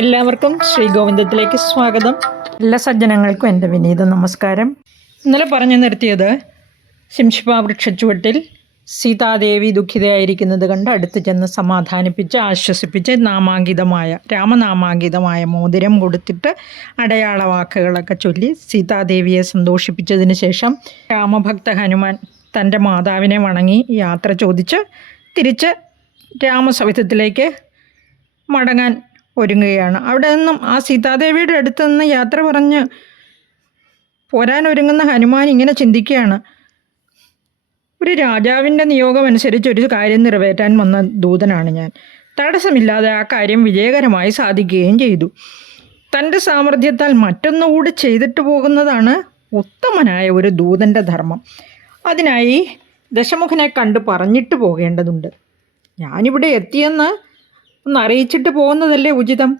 എല്ലാവർക്കും ശ്രീഗോവിന്ദത്തിലേക്ക് സ്വാഗതം. എല്ലാ സജ്ജനങ്ങൾക്കും എൻ്റെ വിനീത നമസ്കാരം. ഇന്നലെ പറഞ്ഞു നിർത്തിയത് ശിംശിപാ വൃക്ഷച്ചുവട്ടിൽ സീതാദേവി ദുഃഖിതയായിരിക്കുന്നത് കണ്ട് അടുത്ത് ചെന്ന് സമാധാനിപ്പിച്ച് ആശ്വസിപ്പിച്ച് രാമനാമാങ്കിതമായ മോതിരം കൊടുത്തിട്ട് അടയാള വാക്കുകളൊക്കെ ചൊല്ലി സീതാദേവിയെ സന്തോഷിപ്പിച്ചതിന് ശേഷം രാമഭക്ത ഹനുമാൻ തൻ്റെ മാതാവിനെ വണങ്ങി യാത്ര ചോദിച്ച് തിരിച്ച് രാമസവിധത്തിലേക്ക് മടങ്ങാൻ ഒരുങ്ങുകയാണ്. അവിടെ നിന്നും ആ സീതാദേവിയുടെ അടുത്ത് നിന്ന് യാത്ര പറഞ്ഞ് പോരാനൊരുങ്ങുന്ന ഹനുമാൻ ഇങ്ങനെ ചിന്തിക്കുകയാണ്. ഒരു രാജാവിൻ്റെ നിയോഗം അനുസരിച്ച് ഒരു കാര്യം നിറവേറ്റാൻ വന്ന ദൂതനാണ് ഞാൻ. തടസ്സമില്ലാതെ ആ കാര്യം വിജയകരമായി സാധിക്കുകയും ചെയ്തു. തൻ്റെ സാമർഥ്യത്താൽ മറ്റൊന്നുകൂടി ചെയ്തിട്ട് പോകുന്നതാണ് ഉത്തമനായ ഒരു ദൂതൻ്റെ ധർമ്മം. അതിനായി ദശമുഖനെ കണ്ട് പറഞ്ഞിട്ട് പോകേണ്ടതുണ്ട്. ഞാനിവിടെ എത്തിയെന്ന് ഒന്ന് അറിയിച്ചിട്ട് പോകുന്നതല്ലേ ഉചിതം.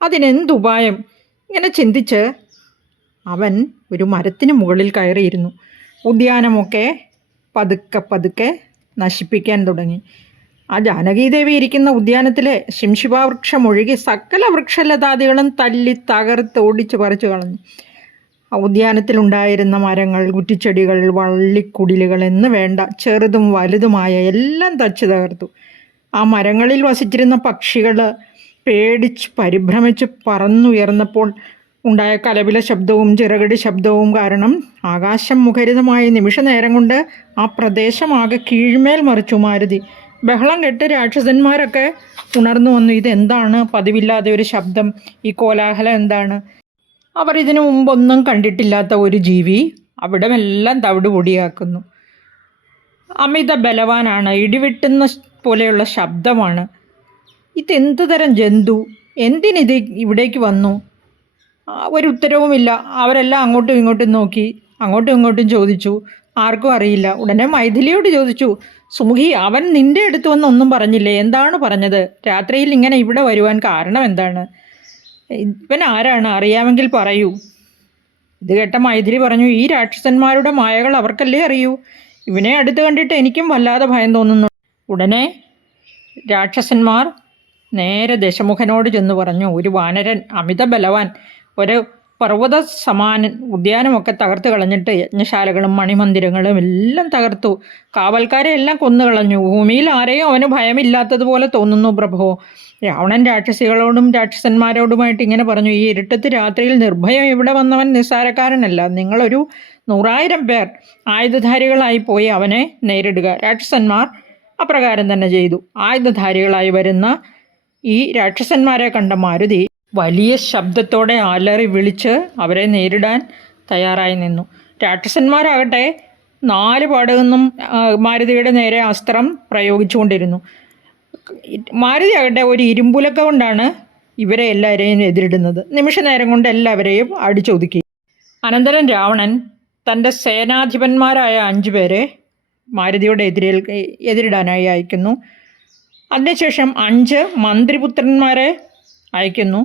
അതിനെന്തുപായം? ഇങ്ങനെ ചിന്തിച്ച് അവൻ ഒരു മരത്തിന് മുകളിൽ കയറിയിരുന്നു. ഉദ്യാനമൊക്കെ പതുക്കെ നശിപ്പിക്കാൻ തുടങ്ങി. ആ ജാനകീദേവി ഇരിക്കുന്ന ഉദ്യാനത്തിലെ ശിംശിപാ വൃക്ഷം ഒഴികെ സകല വൃക്ഷലതാദികളും തല്ലി തകർത്ത് ഓടിച്ച് പറിച്ചു കളഞ്ഞു. ആ ഉദ്യാനത്തിലുണ്ടായിരുന്ന മരങ്ങൾ, കുറ്റിച്ചെടികൾ, വള്ളിക്കുടിലുകൾ എന്ന് വേണ്ട ചെറുതും വലുതുമായ എല്ലാം തച്ച് തകർത്തു. ആ മരങ്ങളിൽ വസിച്ചിരുന്ന പക്ഷികൾ പേടിച്ച് പരിഭ്രമിച്ച് പറന്നുയർന്നപ്പോൾ ഉണ്ടായ കലപില ശബ്ദവും ചിറകടി ശബ്ദവും കാരണം ആകാശം മുഖരിതമായ നിമിഷനേരം കൊണ്ട് ആ പ്രദേശമാകെ കീഴ്മേൽ മറിച്ചു മാരുതി. ബഹളം കേട്ട് രാക്ഷസന്മാരൊക്കെ ഉണർന്നു വന്നു. ഇതെന്താണ് പതിവില്ലാതെ ഒരു ശബ്ദം? ഈ കോലാഹലം എന്താണ്? അവർ ഇതിനു മുമ്പൊന്നും കണ്ടിട്ടില്ലാത്ത ഒരു ജീവി അവിടമെല്ലാം തവിട് പൊടിയാക്കുന്നു. അമിത ബലവാനാണ്, ഇടിവെട്ടുന്ന പോലെയുള്ള ശബ്ദമാണ്. ഇതെന്ത് തരം ജന്തു? എന്തിനിത് ഇവിടേക്ക് വന്നു? ഒരു ഉത്തരവുമില്ല. അവരെല്ലാം അങ്ങോട്ടും ഇങ്ങോട്ടും നോക്കി, അങ്ങോട്ടും ഇങ്ങോട്ടും ചോദിച്ചു. ആർക്കും അറിയില്ല. ഉടനെ മൈഥിലിയോട് ചോദിച്ചു, സുമുഖി, അവൻ നിൻ്റെ അടുത്ത് വന്ന് ഒന്നും പറഞ്ഞില്ലേ? എന്താണ് പറഞ്ഞത്? രാത്രിയിൽ ഇങ്ങനെ ഇവിടെ വരുവാൻ കാരണം എന്താണ്? ഇവൻ ആരാണ്? അറിയാമെങ്കിൽ പറയൂ. ഇത് കേട്ട മൈഥിലി പറഞ്ഞു, ഈ രാക്ഷസന്മാരുടെ മായകൾ അവർക്കല്ലേ അറിയൂ. ഇവനെ അടുത്ത് കണ്ടിട്ട് എനിക്കും വല്ലാതെ ഭയം തോന്നുന്നു. ഉടനെ രാക്ഷസന്മാർ നേരെ ദശമുഖനോട് ചെന്ന് പറഞ്ഞു, ഒരു വാനരൻ, അമിത ബലവാൻ, ഒരു പർവ്വത സമാനൻ ഉദ്യാനമൊക്കെ തകർത്ത് കളഞ്ഞിട്ട് യജ്ഞശാലകളും മണിമന്ദിരങ്ങളും എല്ലാം തകർത്തു. കാവൽക്കാരെ എല്ലാം കൊന്നുകളഞ്ഞു. ഭൂമിയിൽ ആരെയും അവന് ഭയമില്ലാത്തതുപോലെ തോന്നുന്നു പ്രഭോ. രാവണൻ രാക്ഷസികളോടും രാക്ഷസന്മാരോടുമായിട്ട് ഇങ്ങനെ പറഞ്ഞു, ഈ ഇരുട്ടത്ത് രാത്രിയിൽ നിർഭയം ഇവിടെ വന്നവൻ നിസ്സാരക്കാരനല്ല. നിങ്ങളൊരു 100,000 പേർ ആയുധധാരികളായി പോയി അവനെ നേരിടുക. രാക്ഷസന്മാർ അപ്രകാരം തന്നെ ചെയ്തു. ആയുധധാരികളായി വരുന്ന ഈ രാക്ഷസന്മാരെ കണ്ട മാരുതി വലിയ ശബ്ദത്തോടെ അലറി വിളിച്ച് അവരെ നേരിടാൻ തയ്യാറായി നിന്നു. രാക്ഷസന്മാരാകട്ടെ 4 പാടുനിന്നും മാരുതിയുടെ നേരെ അസ്ത്രം പ്രയോഗിച്ചുകൊണ്ടിരുന്നു. മാരുതി ആകട്ടെ ഒരു ഇരുമ്പുലക്ക കൊണ്ടാണ് ഇവരെ എല്ലാവരെയും എതിരിടുന്നത്. നിമിഷനേരം കൊണ്ട് എല്ലാവരെയും അടിച്ചൊതുക്കി. അനന്തരം രാവണൻ തൻ്റെ സേനാധിപന്മാരായ 5 പേരെ മാരുതിയുടെ എതിരിടാനായി അയക്കുന്നു. അതിനുശേഷം 5 മന്ത്രിപുത്രന്മാരെ അയക്കുന്നു.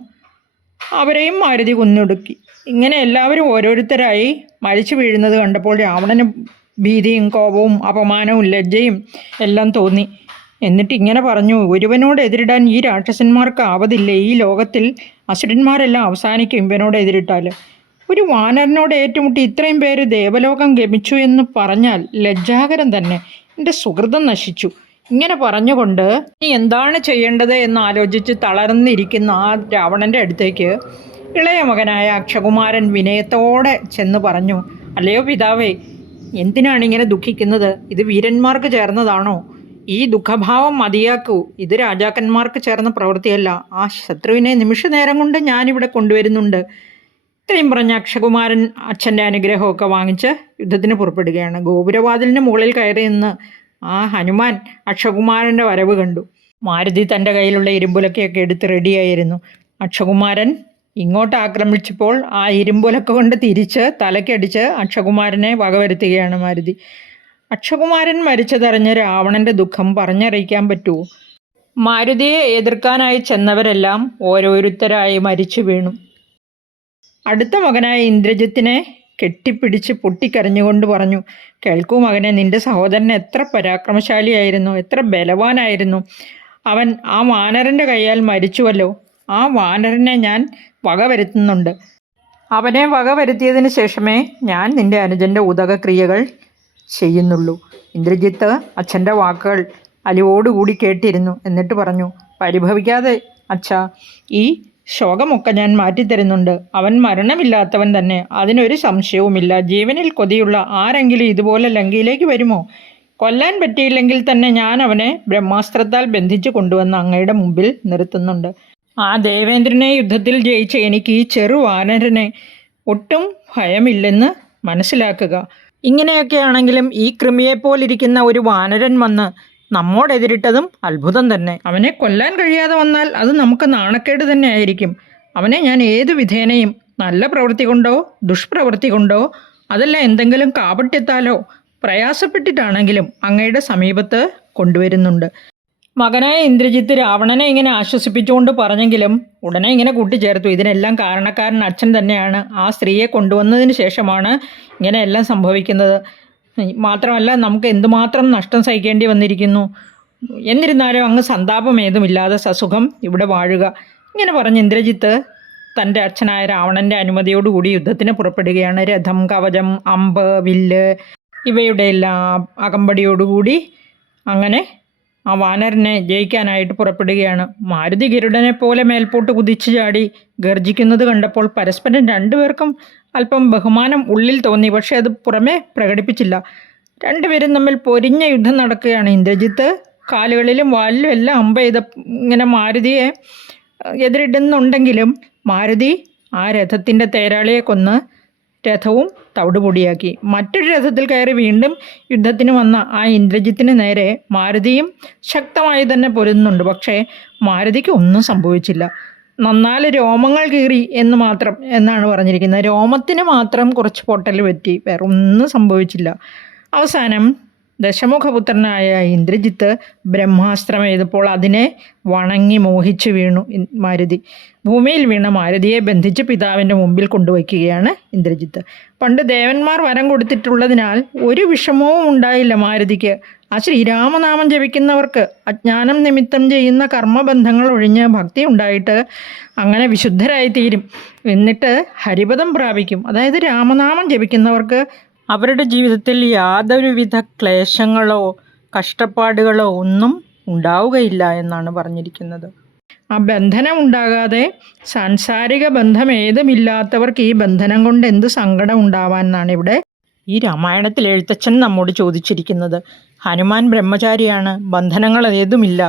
അവരെയും മാരുതി കൊന്നൊടുക്കി. ഇങ്ങനെ എല്ലാവരും ഓരോരുത്തരായി മരിച്ചു വീഴുന്നത് കണ്ടപ്പോൾ രാവണന് ഭീതിയും കോപവും അപമാനവും ലജ്ജയും എല്ലാം തോന്നി. എന്നിട്ട് ഇങ്ങനെ പറഞ്ഞു, ഒരുവനോട് എതിരിടാൻ ഈ രാക്ഷസന്മാർക്ക് ആവതില്ലേ? ഈ ലോകത്തിൽ അസുരന്മാരെല്ലാം അവസാനിക്കും ഇവനോട് എതിരിട്ടാൽ. ഒരു വാനരനോട് ഏറ്റുമുട്ടി ഇത്രയും പേര് ദേവലോകം ഗമിച്ചു എന്ന് പറഞ്ഞാൽ ലജ്ജാകരം തന്നെ. എൻ്റെ സുഹൃതം നശിച്ചു. ഇങ്ങനെ പറഞ്ഞുകൊണ്ട് ഇനി എന്താണ് ചെയ്യേണ്ടത് എന്നാലോചിച്ച് തളർന്നിരിക്കുന്ന ആ രാവണൻ്റെ അടുത്തേക്ക് ഇളയ മകനായ അക്ഷകുമാരൻ വിനയത്തോടെ ചെന്ന് പറഞ്ഞു, അല്ലയോ പിതാവേ, എന്തിനാണ് ഇങ്ങനെ ദുഃഖിക്കുന്നത്? ഇത് വീരന്മാർക്ക് ചേർന്നതാണോ? ഈ ദുഃഖഭാവം മതിയാക്കൂ. ഇത് രാജാക്കന്മാർക്ക് ചേർന്ന പ്രവൃത്തിയല്ല. ആ ശത്രുവിനെ നിമിഷനേരം കൊണ്ട് ഞാനിവിടെ കൊണ്ടുവരുന്നുണ്ട്. ഇത്രയും പറഞ്ഞ അക്ഷകുമാരൻ അച്ഛൻ്റെ അനുഗ്രഹമൊക്കെ വാങ്ങിച്ച് യുദ്ധത്തിന് പുറപ്പെടുകയാണ്. ഗോപുരവാതിലിന് മുകളിൽ കയറി നിന്ന് ആ ഹനുമാൻ അക്ഷകുമാരൻ്റെ വരവ് കണ്ടു. മാരുതി തൻ്റെ കയ്യിലുള്ള ഇരുമ്പുലക്കയൊക്കെ എടുത്ത് റെഡിയായിരുന്നു. അക്ഷകുമാരൻ ഇങ്ങോട്ട് ആക്രമിച്ചപ്പോൾ ആ ഇരുമ്പുലക്ക കൊണ്ട് തിരിച്ച് തലയ്ക്കടിച്ച് അക്ഷകുമാരനെ വകവരുത്തുകയാണ് മാരുതി. അക്ഷകുമാരൻ മരിച്ചതറിഞ്ഞ് രാവണൻ്റെ ദുഃഖം പറഞ്ഞറിയിക്കാൻ പറ്റുമോ? മാരുതിയെ എതിർക്കാനായി ചെന്നവരെല്ലാം ഓരോരുത്തരായി മരിച്ചു വീണു. അടുത്ത മകനായ ഇന്ദ്രജിത്തിനെ കെട്ടിപ്പിടിച്ച് പൊട്ടിക്കരഞ്ഞുകൊണ്ട് പറഞ്ഞു, കേൾക്കൂ മകനെ, നിന്റെ സഹോദരൻ എത്ര പരാക്രമശാലിയായിരുന്നു, എത്ര ബലവാനായിരുന്നു. അവൻ ആ വാനരൻ്റെ കൈയാൽ മരിച്ചുവല്ലോ. ആ വാനരനെ ഞാൻ വകവരുത്തുന്നുണ്ട്. അവനെ വകവരുത്തിയതിന് ശേഷമേ ഞാൻ നിന്റെ അനുജൻ്റെ ഉദകക്രിയകൾ ചെയ്യുന്നുള്ളൂ. ഇന്ദ്രജിത്ത് അച്ഛൻ്റെ വാക്കുകൾ അലിവോടുകൂടി കേട്ടിരുന്നു. എന്നിട്ട് പറഞ്ഞു, പരിഭവിക്കാതെ അച്ഛാ, ഈ ശോകമൊക്കെ ഞാൻ മാറ്റിത്തരുന്നുണ്ട്. അവൻ മരണമില്ലാത്തവൻ തന്നെ, അതിനൊരു സംശയവുമില്ല. ജീവനിൽ കൊതിയുള്ള ആരെങ്കിലും ഇതുപോലെ ലങ്കയിലേക്ക് വരുമോ? കൊല്ലാൻ പറ്റിയില്ലെങ്കിൽ തന്നെ ഞാൻ അവനെ ബ്രഹ്മാസ്ത്രത്താൽ ബന്ധിച്ചു കൊണ്ടുവന്ന് അങ്ങയുടെ മുമ്പിൽ നിർത്തുന്നുണ്ട്. ആ ദേവേന്ദ്രനെ യുദ്ധത്തിൽ ജയിച്ച എനിക്ക് ഈ ചെറു വാനരനെ ഒട്ടും ഭയമില്ലെന്ന് മനസ്സിലാക്കുക. ഇങ്ങനെയൊക്കെയാണെങ്കിലും ഈ കൃമിയെപ്പോലിരിക്കുന്ന ഒരു വാനരൻ വന്ന് നമ്മോടെതിരിട്ടതും അത്ഭുതം തന്നെ. അവനെ കൊല്ലാൻ കഴിയാതെ വന്നാൽ അത് നമുക്ക് നാണക്കേട് തന്നെ ആയിരിക്കും. അവനെ ഞാൻ ഏതു വിധേനയും നല്ല പ്രവൃത്തി കൊണ്ടോ ദുഷ്പ്രവൃത്തി കൊണ്ടോ അതല്ല എന്തെങ്കിലും കാപട്യത്താലോ പ്രയാസപ്പെട്ടിട്ടാണെങ്കിലും അങ്ങയുടെ സമീപത്ത് കൊണ്ടുവരുന്നുണ്ട്. മകനായ ഇന്ദ്രജിത്ത് രാവണനെ ഇങ്ങനെ ആശ്വസിപ്പിച്ചുകൊണ്ട് പറഞ്ഞെങ്കിലും ഉടനെ ഇങ്ങനെ കൂട്ടിച്ചേർത്തു, ഇതിനെല്ലാം കാരണക്കാരൻ അച്ഛൻ തന്നെയാണ്. ആ സ്ത്രീയെ കൊണ്ടുവന്നതിന് ശേഷമാണ് ഇങ്ങനെയെല്ലാം സംഭവിക്കുന്നത്. മാത്രമല്ല നമുക്ക് എന്തുമാത്രം നഷ്ടം സഹിക്കേണ്ടി വന്നിരിക്കുന്നു. എന്നിരുന്നാലും അങ്ങ് സന്താപം ഏതുമില്ലാതെ സസുഖം ഇവിടെ വാഴുക. ഇങ്ങനെ പറഞ്ഞ് ഇന്ദ്രജിത്ത് തൻ്റെ അച്ഛനായ രാവണൻ്റെ അനുമതിയോടുകൂടി യുദ്ധത്തിന് പുറപ്പെടുകയാണ്. രഥം, കവചം, അമ്പ്, വില്ല് ഇവയുടെ എല്ലാം അകമ്പടിയോടുകൂടി അങ്ങനെ ആ വാനരനെ ജയിക്കാനായിട്ട് പുറപ്പെടുകയാണ്. മാരുതി ഗരുഡനെ പോലെ മേൽപോട്ട് കുതിച്ചു ചാടി ഗർജിക്കുന്നത് കണ്ടപ്പോൾ പരസ്പരം രണ്ടുപേർക്കും അല്പം ബഹുമാനം ഉള്ളിൽ തോന്നി. പക്ഷേ അത് പുറമേ പ്രകടിപ്പിച്ചില്ല. രണ്ടുപേരും തമ്മിൽ പൊരിഞ്ഞ യുദ്ധം നടക്കുകയാണ്. ഇന്ദ്രജിത്ത് കാലുകളിലും വാലിലും എല്ലാം അമ്പ ചെയ്ത് ഇങ്ങനെ മാരുതിയെ എതിരിടുന്നുണ്ടെങ്കിലും മാരുതി ആ രഥത്തിൻ്റെ തേരാളിയെ കൊന്ന് രഥവും തവിടുപൊടിയാക്കി. മറ്റൊരു രഥത്തിൽ കയറി വീണ്ടും യുദ്ധത്തിന് വന്ന ആ ഇന്ദ്രജിത്തിന് നേരെ മാരുതിയും ശക്തമായി തന്നെ പൊരുന്നുണ്ട്. പക്ഷേ മാരുതിക്ക് ഒന്നും സംഭവിച്ചില്ല. നന്നാല് രോമങ്ങൾ കീറി എന്ന് മാത്രം എന്നാണ് പറഞ്ഞിരിക്കുന്നത്. രോമത്തിന് മാത്രം കുറച്ച് പൊട്ടൽ പറ്റി, വേറെ ഒന്നും സംഭവിച്ചില്ല. അവസാനം ദശമുഖപുത്രനായ ഇന്ദ്രജിത്ത് ബ്രഹ്മാസ്ത്രം എഴുതപ്പോൾ അതിനെ വണങ്ങി മോഹിച്ചു വീണു മാരുതി. ഭൂമിയിൽ വീണ മാരുതിയെ ബന്ധിച്ച് പിതാവിൻ്റെ മുമ്പിൽ കൊണ്ടുവയ്ക്കുകയാണ് ഇന്ദ്രജിത്ത്. പണ്ട് ദേവന്മാർ വരം കൊടുത്തിട്ടുള്ളതിനാൽ ഒരു വിഷമവും ഉണ്ടായില്ല മാരുതിക്ക്. ആ ശ്രീരാമനാമം ജപിക്കുന്നവർക്ക് അജ്ഞാനം നിമിത്തം ചെയ്യുന്ന കർമ്മബന്ധങ്ങൾ ഒഴിഞ്ഞ് ഭക്തി ഉണ്ടായിട്ട് അങ്ങനെ വിശുദ്ധരായി തീരും. എന്നിട്ട് ഹരിപദം പ്രാപിക്കും. അതായത് രാമനാമം ജപിക്കുന്നവർക്ക് അവരുടെ ജീവിതത്തിൽ യാതൊരുവിധ ക്ലേശങ്ങളോ കഷ്ടപ്പാടുകളോ ഒന്നും ഉണ്ടാവുകയില്ല എന്നാണ് പറഞ്ഞിരിക്കുന്നത്. ആ ബന്ധനം ഉണ്ടാകാതെ സാംസാരിക ബന്ധം ഏതുമില്ലാത്തവർക്ക് ഈ ബന്ധനം കൊണ്ട് എന്ത് സങ്കടം ഉണ്ടാവാൻ എന്നാണ് ഇവിടെ ഈ രാമായണത്തിൽ എഴുത്തച്ഛൻ നമ്മോട് ചോദിച്ചിരിക്കുന്നത്. ഹനുമാൻ ബ്രഹ്മചാരിയാണ്, ബന്ധനങ്ങൾ ഏതുമില്ല.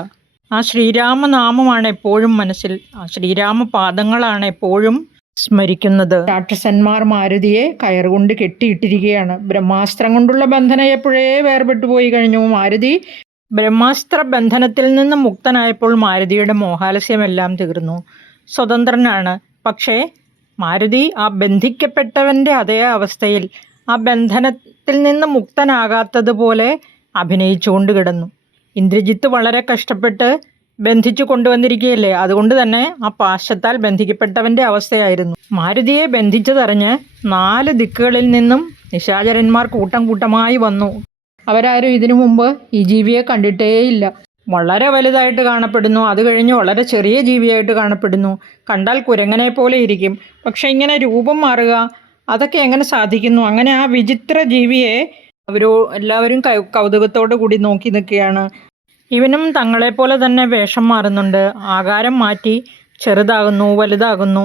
ആ ശ്രീരാമനാമമാണ് എപ്പോഴും മനസ്സിൽ, ആ ശ്രീരാമപാദങ്ങളാണ് എപ്പോഴും സ്മരിക്കുന്നത്. രാക്ഷസന്മാർ മാരുതിയെ കയറുകൊണ്ട് കെട്ടിയിട്ടിരിക്കുകയാണ്. ബ്രഹ്മാസ്ത്രം കൊണ്ടുള്ള ബന്ധനം എപ്പോഴേ വേർപെട്ടു പോയി കഴിഞ്ഞു. മാരുതി ബ്രഹ്മാസ്ത്ര ബന്ധനത്തിൽ നിന്ന് മുക്തനായപ്പോൾ മാരുതിയുടെ മോഹാലസ്യമെല്ലാം തീർന്നു, സ്വതന്ത്രനാണ്. പക്ഷേ മാരുതി ആ ബന്ധിക്കപ്പെട്ടവൻ്റെ അതേ അവസ്ഥയിൽ ആ ബന്ധനത്തിൽ നിന്ന് മുക്തനാകാത്തതുപോലെ അഭിനയിച്ചുകൊണ്ട് കിടന്നു. ഇന്ദ്രജിത്ത് വളരെ കഷ്ടപ്പെട്ട് ബന്ധിച്ചു കൊണ്ടുവന്നിരിക്കുകയല്ലേ, അതുകൊണ്ട് തന്നെ ആ പാശത്താൽ ബന്ധിക്കപ്പെട്ടവൻ്റെ അവസ്ഥയായിരുന്നു. മാരുതിയെ ബന്ധിച്ചതറിഞ്ഞ് 4 ദിക്കുകളിൽ നിന്നും നിശാചരന്മാർ കൂട്ടം കൂട്ടമായി വന്നു. അവരാരും ഇതിനു മുമ്പ് ഈ ജീവിയെ കണ്ടിട്ടേയില്ല. വളരെ വലുതായിട്ട് കാണപ്പെടുന്നു, അത് കഴിഞ്ഞ് വളരെ ചെറിയ ജീവിയായിട്ട് കാണപ്പെടുന്നു. കണ്ടാൽ കുരങ്ങനെ പോലെ ഇരിക്കും, പക്ഷെ ഇങ്ങനെ രൂപം മാറുക അതൊക്കെ എങ്ങനെ സാധിക്കുന്നു? അങ്ങനെ ആ വിചിത്ര ജീവിയെ എല്ലാവരും കൗതുകത്തോടു കൂടി നോക്കി നിൽക്കുകയാണ്. ഇവനും തങ്ങളെപ്പോലെ തന്നെ വേഷം മാറുന്നുണ്ട്, ആകാരം മാറ്റി ചെറുതാകുന്നു, വലുതാകുന്നു,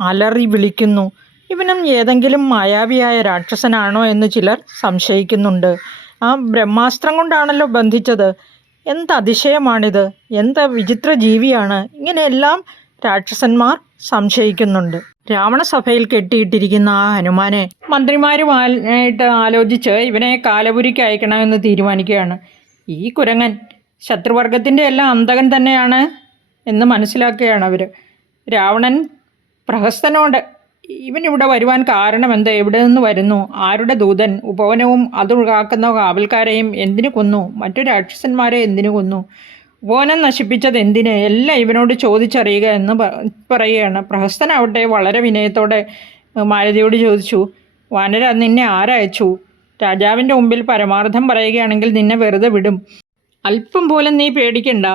അലറി വിളിക്കുന്നു. ഇവനും ഏതെങ്കിലും മായാവിയായ രാക്ഷസനാണോ എന്ന് ചിലർ സംശയിക്കുന്നുണ്ട്. ആ ബ്രഹ്മാസ്ത്രം കൊണ്ടാണല്ലോ ബന്ധിച്ചത്, എന്ത് അതിശയമാണിത്, എന്ത് വിചിത്ര ജീവിയാണ്, ഇങ്ങനെയെല്ലാം രാക്ഷസന്മാർ സംശയിക്കുന്നുണ്ട്. രാവണസഭയിൽ കെട്ടിയിട്ടിരിക്കുന്ന ആ ഹനുമാനെ മന്ത്രിമാരുമായിട്ട് ആലോചിച്ച് ഇവനെ കാലപുരിക്ക് അയക്കണമെന്ന് തീരുമാനിക്കുകയാണ്. ഈ കുരങ്ങൻ ശത്രുവർഗത്തിൻ്റെ എല്ലാം അന്തകൻ തന്നെയാണ് എന്ന് മനസ്സിലാക്കുകയാണ് അവർ. രാവണൻ പ്രഹസ്തനോട് ഇവനിവിടെ വരുവാൻ കാരണം എന്ത്, എവിടെ നിന്ന് വരുന്നു, ആരുടെ ദൂതൻ, ഉപവനവും അത് കാക്കുന്ന കാവൽക്കാരെയും എന്തിനു കൊന്നു, മറ്റു രാക്ഷസന്മാരെ എന്തിനു കൊന്നു, ഉപവനം നശിപ്പിച്ചത് എന്തിന്, എല്ലാം ഇവനോട് ചോദിച്ചറിയുക എന്ന് പറയുകയാണ്. പ്രഹസ്തനാവട്ടെ വളരെ വിനയത്തോടെ മാരുതിയോട് ചോദിച്ചു, വാനര നിന്നെ ആരയച്ചു? രാജാവിൻ്റെ മുമ്പിൽ പരമാർത്ഥം പറയുകയാണെങ്കിൽ നിന്നെ വെറുതെ വിടും. അല്പം പോലും നീ പേടിക്കണ്ട.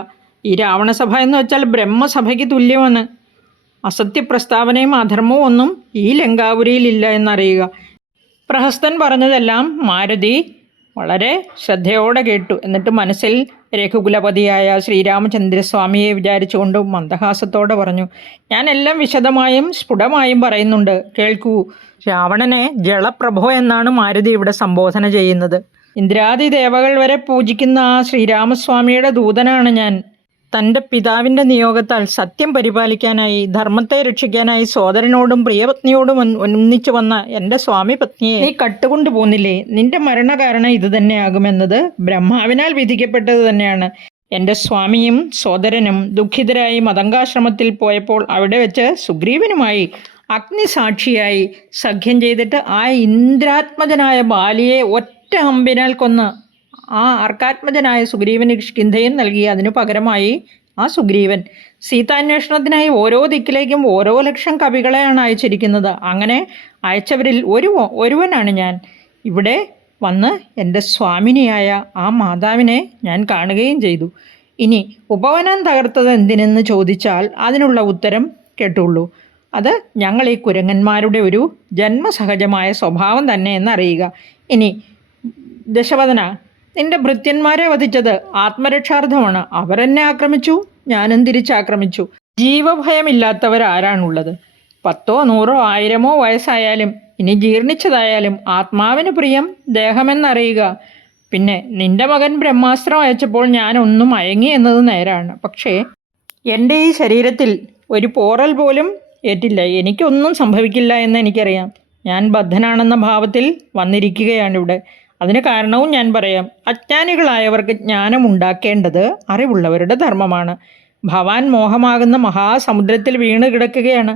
ഈ രാവണസഭ എന്ന് വെച്ചാൽ ബ്രഹ്മസഭയ്ക്ക് തുല്യമാണ്. അസത്യപ്രസ്താവനയും അധർമ്മവും ഒന്നും ഈ ലങ്കാപുരിയിലില്ല എന്നറിയുക. പ്രഹസ്തൻ പറഞ്ഞതെല്ലാം മാരുതി വളരെ ശ്രദ്ധയോടെ കേട്ടു. എന്നിട്ട് മനസ്സിൽ രഘുകുലപതിയായ ശ്രീരാമചന്ദ്രസ്വാമിയെ വിചാരിച്ചുകൊണ്ട് മന്ദഹാസത്തോടെ പറഞ്ഞു, ഞാൻ എല്ലാം വിശദമായും സ്ഫുടമായും പറയുന്നുണ്ട്, കേൾക്കൂ. രാവണനെ ജളപ്രഭോ എന്നാണ് മാരുതി ഇവിടെ സംബോധന ചെയ്യുന്നത്. ഇന്ദ്രാദി ദേവകൾ വരെ പൂജിക്കുന്ന ആ ശ്രീരാമസ്വാമിയുടെ ദൂതനാണ് ഞാൻ. തൻ്റെ പിതാവിൻ്റെ നിയോഗത്താൽ സത്യം പരിപാലിക്കാനായി, ധർമ്മത്തെ രക്ഷിക്കാനായി സോദരനോടും പ്രിയപത്നിയോടും ഒന്നിച്ചു വന്ന എൻ്റെ സ്വാമി പത്നിയെ നീ കട്ടുകൊണ്ടു പോന്നില്ലേ? നിന്റെ മരണകാരണം ഇത് തന്നെയാകുമെന്നത് ബ്രഹ്മാവിനാൽ വിധിക്കപ്പെട്ടത് തന്നെയാണ്. എൻ്റെ സ്വാമിയും സോദരനും ദുഃഖിതരായി മതങ്കാശ്രമത്തിൽ പോയപ്പോൾ അവിടെ വെച്ച് സുഗ്രീവനുമായി അഗ്നിസാക്ഷിയായി സഖ്യം ചെയ്തിട്ട് ആ ഇന്ദ്രാത്മജനായ ബാലിയെ ഒറ്റ അമ്പിനാൽ കൊന്ന് ആ അർക്കാത്മജനായ സുഗ്രീവന് കിഷ്കിന്ധയും നൽകി. അതിനു പകരമായി ആ സുഗ്രീവൻ സീതാന്വേഷണത്തിനായി ഓരോ ദിക്കിലേക്കും ഓരോ ലക്ഷം കവികളെയാണ് അയച്ചിരിക്കുന്നത്. അങ്ങനെ അയച്ചവരിൽ ഒരുവനാണ് ഞാൻ. ഇവിടെ വന്ന് എൻ്റെ സ്വാമിനിയായ ആ മാതാവിനെ ഞാൻ കാണുകയും ചെയ്തു. ഇനി ഉപവനം തകർത്തത് എന്തിനെന്ന് ചോദിച്ചാൽ അതിനുള്ള ഉത്തരം കേട്ടുള്ളൂ. അത് ഞങ്ങൾ ഈ കുരങ്ങന്മാരുടെ ഒരു ജന്മസഹജമായ സ്വഭാവം തന്നെ എന്നറിയുക. ഇനി ദശവദന, നിന്റെ ഭൃത്യന്മാരെ വധിച്ചത് ആത്മരക്ഷാർത്ഥമാണ്. അവരെന്നെ ആക്രമിച്ചു, ഞാനും തിരിച്ചാക്രമിച്ചു. ജീവഭയമില്ലാത്തവരാരാണുള്ളത്? 10 100 1000 വയസ്സായാലും ഇനി ജീർണിച്ചതായാലും ആത്മാവിന് പ്രിയം ദേഹമെന്നറിയുക. പിന്നെ നിന്റെ മകൻ ബ്രഹ്മാസ്ത്രം അയച്ചപ്പോൾ ഞാനൊന്നും മയങ്ങി എന്നത് നേരാണ്. പക്ഷേ എൻ്റെ ഈ ശരീരത്തിൽ ഒരു പോറൽ പോലും ഏറ്റില്ല. എനിക്കൊന്നും സംഭവിക്കില്ല എന്ന് എനിക്കറിയാം. ഞാൻ ബദ്ധനാണെന്ന ഭാവത്തിൽ വന്നിരിക്കുകയാണിവിടെ. അതിന് കാരണവും ഞാൻ പറയാം. അജ്ഞാനികളായവർക്ക് ജ്ഞാനം ഉണ്ടാക്കേണ്ടത് അറിവുള്ളവരുടെ ധർമ്മമാണ്. ഭവാൻ മോഹമാകുന്ന മഹാസമുദ്രത്തിൽ വീണ് കിടക്കുകയാണ്.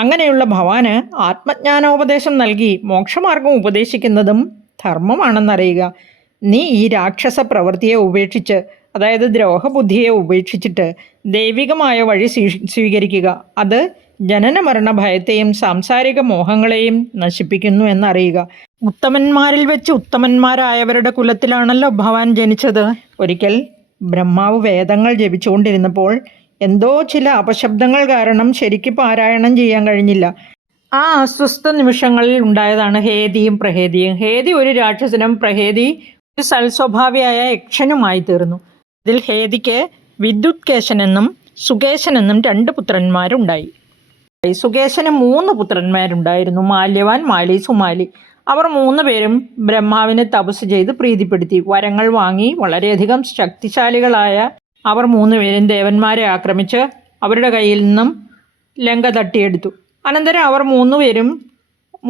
അങ്ങനെയുള്ള ഭവാന് ആത്മജ്ഞാനോപദേശം നൽകി മോക്ഷമാർഗം ഉപദേശിക്കുന്നതും ധർമ്മമാണെന്നറിയുക. നീ ഈ രാക്ഷസ പ്രവൃത്തിയെ ഉപേക്ഷിച്ച്, അതായത് ദ്രോഹബുദ്ധിയെ ഉപേക്ഷിച്ചിട്ട് ദൈവികമായ വഴി സ്വീകരിക്കുക. അത് ജനന മരണ ഭയത്തെയും സാംസാരിക മോഹങ്ങളെയും നശിപ്പിക്കുന്നു എന്നറിയുക. ഉത്തമന്മാരിൽ വെച്ച് ഉത്തമന്മാരായവരുടെ കുലത്തിലാണല്ലോ ഭവാൻ ജനിച്ചത്. ഒരിക്കൽ ബ്രഹ്മാവ് വേദങ്ങൾ ജപിച്ചുകൊണ്ടിരുന്നപ്പോൾ എന്തോ ചില അപശബ്ദങ്ങൾ കാരണം ശരിക്ക് പാരായണം ചെയ്യാൻ കഴിഞ്ഞില്ല. ആ അസ്വസ്ഥ നിമിഷങ്ങളിൽ ഉണ്ടായതാണ് ഹേതിയും പ്രഹേതിയും. ഹേതി ഒരു രാക്ഷസനും പ്രഹേതി ഒരു സൽസ്വഭാവിയായ യക്ഷനുമായി തീർന്നു. ഇതിൽ ഹേതിക്ക് വിദ്യുത്കേശനെന്നും സുകേശനെന്നും 2 പുത്രന്മാരുണ്ടായി. സുകേശന് 3 പുത്രന്മാരുണ്ടായിരുന്നു, മാല്യവാൻ, മാലി, സുമാലി. അവർ 3 പേരും ബ്രഹ്മാവിനെ തപസ് ചെയ്ത് പ്രീതിപ്പെടുത്തി വരങ്ങൾ വാങ്ങി. വളരെയധികം ശക്തിശാലികളായ അവർ 3 പേരും ദേവന്മാരെ ആക്രമിച്ച് അവരുടെ കയ്യിൽ നിന്നും ലങ്ക തട്ടിയെടുത്തു. അനന്തരം അവർ 3 പേരും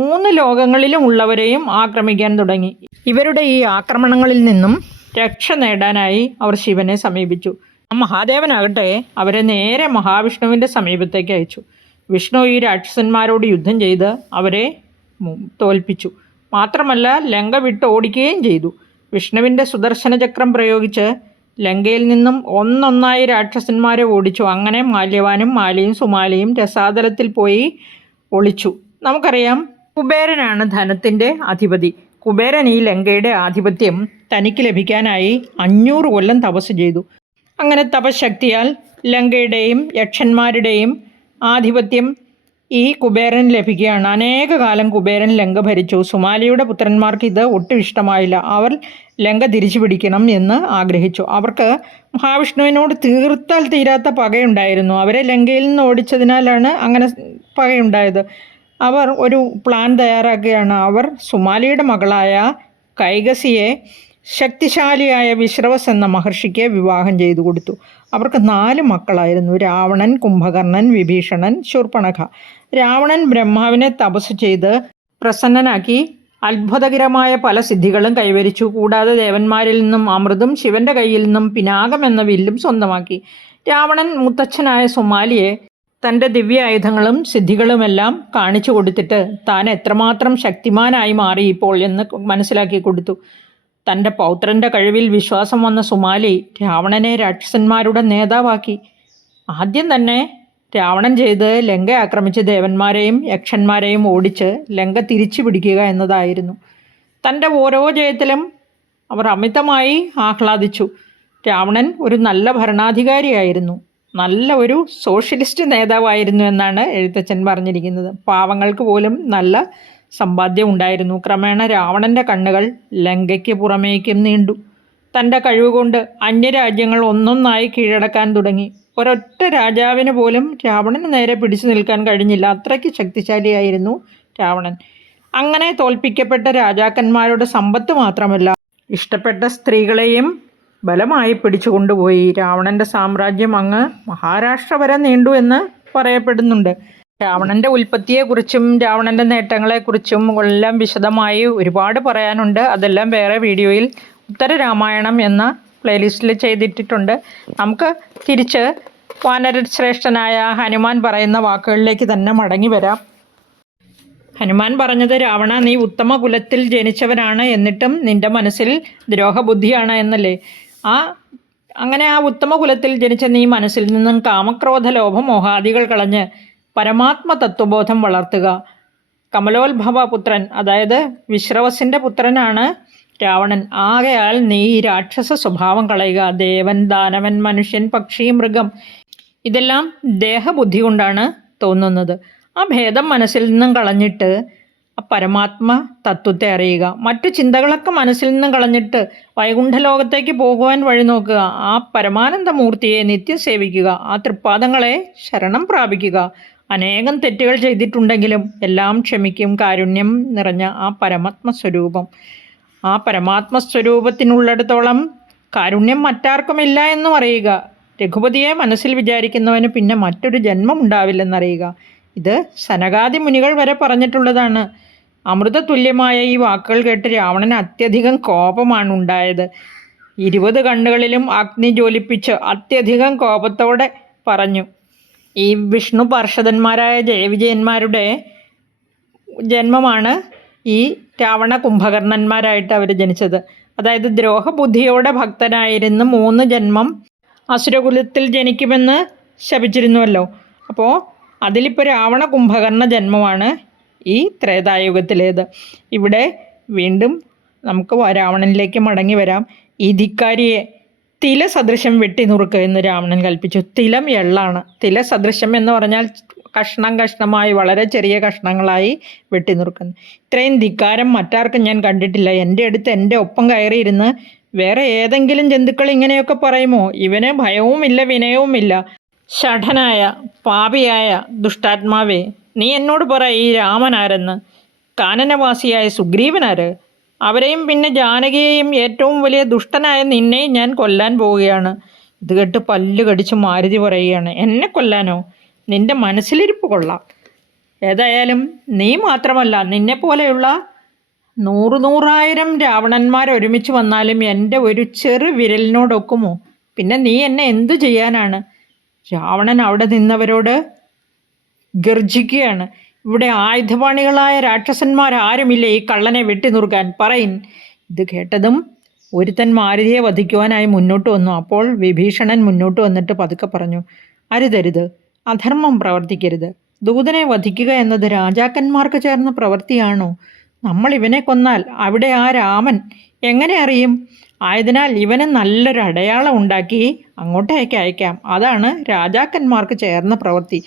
3 ലോകങ്ങളിലും ഉള്ളവരെയും ആക്രമിക്കാൻ തുടങ്ങി. ഇവരുടെ ഈ ആക്രമണങ്ങളിൽ നിന്നും രക്ഷ നേടാനായി അവർ ശിവനെ സമീപിച്ചു. മഹാദേവനാകട്ടെ അവരെ നേരെ മഹാവിഷ്ണുവിൻ്റെ സമീപത്തേക്ക് അയച്ചു. വിഷ്ണു ഈ രാക്ഷസന്മാരോട് യുദ്ധം ചെയ്ത് അവരെ തോൽപ്പിച്ചു. മാത്രമല്ല ലങ്ക വിട്ട് ഓടിക്കുകയും ചെയ്തു. വിഷ്ണുവിൻ്റെ സുദർശന ചക്രം പ്രയോഗിച്ച് ലങ്കയിൽ നിന്നും ഒന്നൊന്നായി രാക്ഷസന്മാരെ ഓടിച്ചു. അങ്ങനെ മാല്യവാനും മാലിയും സുമാലിയും രസാതലത്തിൽ പോയി ഒളിച്ചു. നമുക്കറിയാം, കുബേരനാണ് ധനത്തിൻ്റെ അധിപതി. കുബേരൻ ഈ ലങ്കയുടെ ആധിപത്യം തനിക്ക് ലഭിക്കാനായി 500 കൊല്ലം തപസ് ചെയ്തു. അങ്ങനെ തപശക്തിയാൽ ലങ്കയുടെയും യക്ഷന്മാരുടെയും ആധിപത്യം ഈ കുബേരൻ ലഭിക്കുകയാണ്. അനേക കാലം കുബേരൻ ലങ്ക ഭരിച്ചു. സുമാലിയുടെ പുത്രന്മാർക്ക് ഇത് ഒട്ടും ഇഷ്ടമായില്ല. അവർ ലങ്ക തിരിച്ചു പിടിക്കണം എന്ന് ആഗ്രഹിച്ചു. അവർക്ക് മഹാവിഷ്ണുവിനോട് തീർത്താൽ തീരാത്ത പകയുണ്ടായിരുന്നു. അവരെ ലങ്കയിൽ നിന്ന് ഓടിച്ചതിനാലാണ് അങ്ങനെ പകയുണ്ടായത്. അവർ ഒരു പ്ലാൻ തയ്യാറാക്കുകയാണ്. അവർ സുമാലിയുടെ മകളായ കൈകസിയെ ശക്തിശാലിയായ വിശ്രവസ് എന്ന മഹർഷിക്ക് വിവാഹം ചെയ്തു കൊടുത്തു. അവർക്ക് 4 മക്കളായിരുന്നു: രാവണൻ, കുംഭകർണൻ, വിഭീഷണൻ, ശൂർപ്പണഖ. രാവണൻ ബ്രഹ്മാവിനെ തപസ് ചെയ്ത് പ്രസന്നനാക്കി അത്ഭുതകരമായ പല സിദ്ധികളും കൈവരിച്ചു. കൂടാതെ ദേവന്മാരിൽ നിന്നും അമൃതും ശിവന്റെ കയ്യിൽ നിന്നും പിനാകം എന്ന വില്ലും സ്വന്തമാക്കി. രാവണൻ മുത്തച്ഛനായ സുമാലിയെ തൻ്റെ ദിവ്യായുധങ്ങളും സിദ്ധികളുമെല്ലാം കാണിച്ചു കൊടുത്തിട്ട് താൻ എത്രമാത്രം ശക്തിമാനായി മാറി ഇപ്പോൾ എന്ന് മനസ്സിലാക്കി കൊടുത്തു. തൻ്റെ പൗത്രൻ്റെ കഴിവിൽ വിശ്വാസം വന്ന സുമാലി രാവണനെ രാക്ഷസന്മാരുടെ നേതാവാക്കി. ആദ്യം തന്നെ രാവണൻ ചെയ്ത് ലങ്ക ആക്രമിച്ച് ദേവന്മാരെയും യക്ഷന്മാരെയും ഓടിച്ച് ലങ്ക തിരിച്ചു പിടിക്കുക എന്നതായിരുന്നു. തൻ്റെ ഓരോ ജയത്തിലും അവർ അമിതമായി ആഹ്ലാദിച്ചു. രാവണൻ ഒരു നല്ല ഭരണാധികാരിയായിരുന്നു. നല്ല ഒരു സോഷ്യലിസ്റ്റ് നേതാവായിരുന്നു എന്നാണ് എഴുത്തച്ഛൻ പറഞ്ഞിരിക്കുന്നത്. പാവങ്ങൾക്ക് പോലും നല്ല സമ്പാദ്യം ഉണ്ടായിരുന്നു. ക്രമേണ രാവണൻ്റെ കണ്ണുകൾ ലങ്കയ്ക്ക് പുറമേക്കും നീണ്ടു. തൻ്റെ കഴിവുകൊണ്ട് അന്യരാജ്യങ്ങൾ ഒന്നൊന്നായി കീഴടക്കാൻ തുടങ്ങി. ഒരൊറ്റ രാജാവിന് പോലും രാവണന് നേരെ പിടിച്ചു നിൽക്കാൻ കഴിഞ്ഞില്ല. അത്രയ്ക്ക് ശക്തിശാലിയായിരുന്നു രാവണൻ. അങ്ങനെ തോൽപ്പിക്കപ്പെട്ട രാജാക്കന്മാരുടെ സമ്പത്ത് മാത്രമല്ല, ഇഷ്ടപ്പെട്ട സ്ത്രീകളെയും ബലമായി പിടിച്ചുകൊണ്ടുപോയി. രാവണൻ്റെ സാമ്രാജ്യം അങ്ങ് മഹാരാഷ്ട്ര വരെ നീണ്ടു എന്ന് പറയപ്പെടുന്നുണ്ട്. രാവണൻ്റെ ഉൽപ്പത്തിയെക്കുറിച്ചും രാവണൻ്റെ നേട്ടങ്ങളെക്കുറിച്ചും എല്ലാം വിശദമായി ഒരുപാട് പറയാനുണ്ട്. അതെല്ലാം വേറെ വീഡിയോയിൽ ഉത്തരരാമായണം എന്ന പ്ലേലിസ്റ്റിൽ ചെയ്തിട്ടിട്ടുണ്ട്. നമുക്ക് തിരിച്ച് വാനരശ്രേഷ്ഠനായ ഹനുമാൻ പറയുന്ന വാക്കുകളിലേക്ക് തന്നെ മടങ്ങി വരാം. ഹനുമാൻ പറഞ്ഞത്, രാവണ, നീ ഉത്തമ കുലത്തിൽ ജനിച്ചവനാണ്, എന്നിട്ടും നിൻ്റെ മനസ്സിൽ ദ്രോഹബുദ്ധിയാണ് എന്നല്ലേ. അങ്ങനെ ആ ഉത്തമ കുലത്തിൽ ജനിച്ച നീ മനസ്സിൽ നിന്നും കാമക്രോധ ലോഭമോഹാദികൾ കളഞ്ഞ് പരമാത്മ തത്വബോധം വളർത്തുക. കമലോത്ഭവ പുത്രൻ, അതായത് വിശ്രവസിൻ്റെ പുത്രനാണ് രാവണൻ. ആകയാൽ നീ ഈ രാക്ഷസ സ്വഭാവം കളയുക. ദേവൻ, ദാനവൻ, മനുഷ്യൻ, പക്ഷി, മൃഗം ഇതെല്ലാം ദേഹബുദ്ധി കൊണ്ടാണ് തോന്നുന്നത്. ആ ഭേദം മനസ്സിൽ നിന്നും കളഞ്ഞിട്ട് ആ പരമാത്മ തത്വത്തെ അറിയുക. മറ്റു ചിന്തകളൊക്കെ മനസ്സിൽ നിന്നും കളഞ്ഞിട്ട് വൈകുണ്ഠലോകത്തേക്ക് പോകുവാൻ വഴി നോക്കുക. ആ പരമാനന്ദമൂർത്തിയെ നിത്യം സേവിക്കുക. ആ തൃപ്പാദങ്ങളെ ശരണം പ്രാപിക്കുക. അനേകം തെറ്റുകൾ ചെയ്തിട്ടുണ്ടെങ്കിലും എല്ലാം ക്ഷമിക്കും കാരുണ്യം നിറഞ്ഞ ആ പരമാത്മസ്വരൂപം. ആ പരമാത്മസ്വരൂപത്തിനുള്ളിടത്തോളം കാരുണ്യം മറ്റാർക്കുമില്ല എന്നും അറിയുക. രഘുപതിയെ മനസ്സിൽ വിചാരിക്കുന്നവന് പിന്നെ മറ്റൊരു ജന്മം ഉണ്ടാവില്ലെന്നറിയുക. ഇത് സനകാദി മുനികൾ വരെ പറഞ്ഞിട്ടുള്ളതാണ്. അമൃതതുല്യമായ ഈ വാക്കുകൾ കേട്ട് രാവണന് അത്യധികം കോപമാണ് ഉണ്ടായത്. 20 കണ്ണുകളിലും അഗ്നി ജ്വലിപ്പിച്ച് അത്യധികം കോപത്തോടെ പറഞ്ഞു. ഈ വിഷ്ണു പാർഷദന്മാരായ ജയവിജയന്മാരുടെ ജന്മമാണ് ഈ രാവണ കുംഭകർണന്മാരായിട്ട് അവർ ജനിച്ചത്. അതായത് ദ്രോഹബുദ്ധിയോടെ ഭക്തനായിരുന്ന് 3 ജന്മം അസുരകുലത്തിൽ ജനിക്കുമെന്ന് ശപിച്ചിരുന്നുവല്ലോ. അപ്പോൾ അതിലിപ്പോൾ രാവണ കുംഭകർണ ജന്മമാണ് ഈ ത്രേതായുഗത്തിലേത്. ഇവിടെ വീണ്ടും നമുക്ക് രാവണനിലേക്ക് മടങ്ങി വരാം. ഈ ധിക്കാരിയെ തില സദൃശം വെട്ടി നുറുക്കുക എന്ന് രാവണൻ കൽപ്പിച്ചു. തിലം എള്ളാണ്. തില സദൃശം എന്ന് പറഞ്ഞാൽ കഷ്ണം കഷ്ണമായി വളരെ ചെറിയ കഷ്ണങ്ങളായി വെട്ടി നുറുക്കുന്നു. ഇത്രയും ധിക്കാരം മറ്റാർക്കും ഞാൻ കണ്ടിട്ടില്ല. എൻ്റെ അടുത്ത് എൻ്റെ ഒപ്പം കയറിയിരുന്ന് വേറെ ഏതെങ്കിലും ജന്തുക്കൾ ഇങ്ങനെയൊക്കെ പറയുമോ? ഇവന് ഭയവുമില്ല വിനയവുമില്ല. ഷഠനായ പാപിയായ ദുഷ്ടാത്മാവേ, നീ എന്നോട് പറ, ഈ രാമനാരെന്ന്? കാനനവാസിയായ സുഗ്രീവനാര്? അവരെയും പിന്നെ ജാനകിയെയും ഏറ്റവും വലിയ ദുഷ്ടനായ നിന്നെയും ഞാൻ കൊല്ലാൻ പോവുകയാണ്. ഇത് കേട്ട് പല്ല് കടിച്ച് മാരുതി പറയുകയാണ്, എന്നെ കൊല്ലാനോ? നിൻ്റെ മനസ്സിലിരിപ്പ് കൊള്ളാം. ഏതായാലും നീ മാത്രമല്ല, നിന്നെപ്പോലെയുള്ള 100,000 രാവണന്മാർ ഒരുമിച്ച് വന്നാലും എൻ്റെ ഒരു ചെറു വിരലിനോടൊക്കുമോ? പിന്നെ നീ എന്നെ എന്തു ചെയ്യാനാണ്? രാവണൻ അവിടെ നിന്നവരോട് ഗർജിക്കുകയാണ്. ഇവിടെ ആയുധപാണികളായ രാക്ഷസന്മാർ ആരുമില്ല ഈ കള്ളനെ വെട്ടി നുറുക്കാൻ, പറയിൻ. ഇത് കേട്ടതും ഒരുത്തൻ മാരുതിയെ വധിക്കുവാനായി മുന്നോട്ട് വന്നു. അപ്പോൾ വിഭീഷണൻ മുന്നോട്ട് വന്നിട്ട് പതുക്കെ പറഞ്ഞു, അരുതരുത്, അധർമ്മം പ്രവർത്തിക്കരുത്. ദൂതനെ വധിക്കുക എന്നത് രാജാക്കന്മാർക്ക് ചേർന്ന പ്രവൃത്തിയാണോ? നമ്മൾ ഇവനെ കൊന്നാൽ അവിടെ ആ രാമൻ എങ്ങനെ അറിയും? ആയതിനാൽ ഇവന് നല്ലൊരു അടയാളം ഉണ്ടാക്കി അങ്ങോട്ടേക്ക് അയക്കാം. അതാണ് രാജാക്കന്മാർക്ക് ചേർന്ന പ്രവൃത്തി.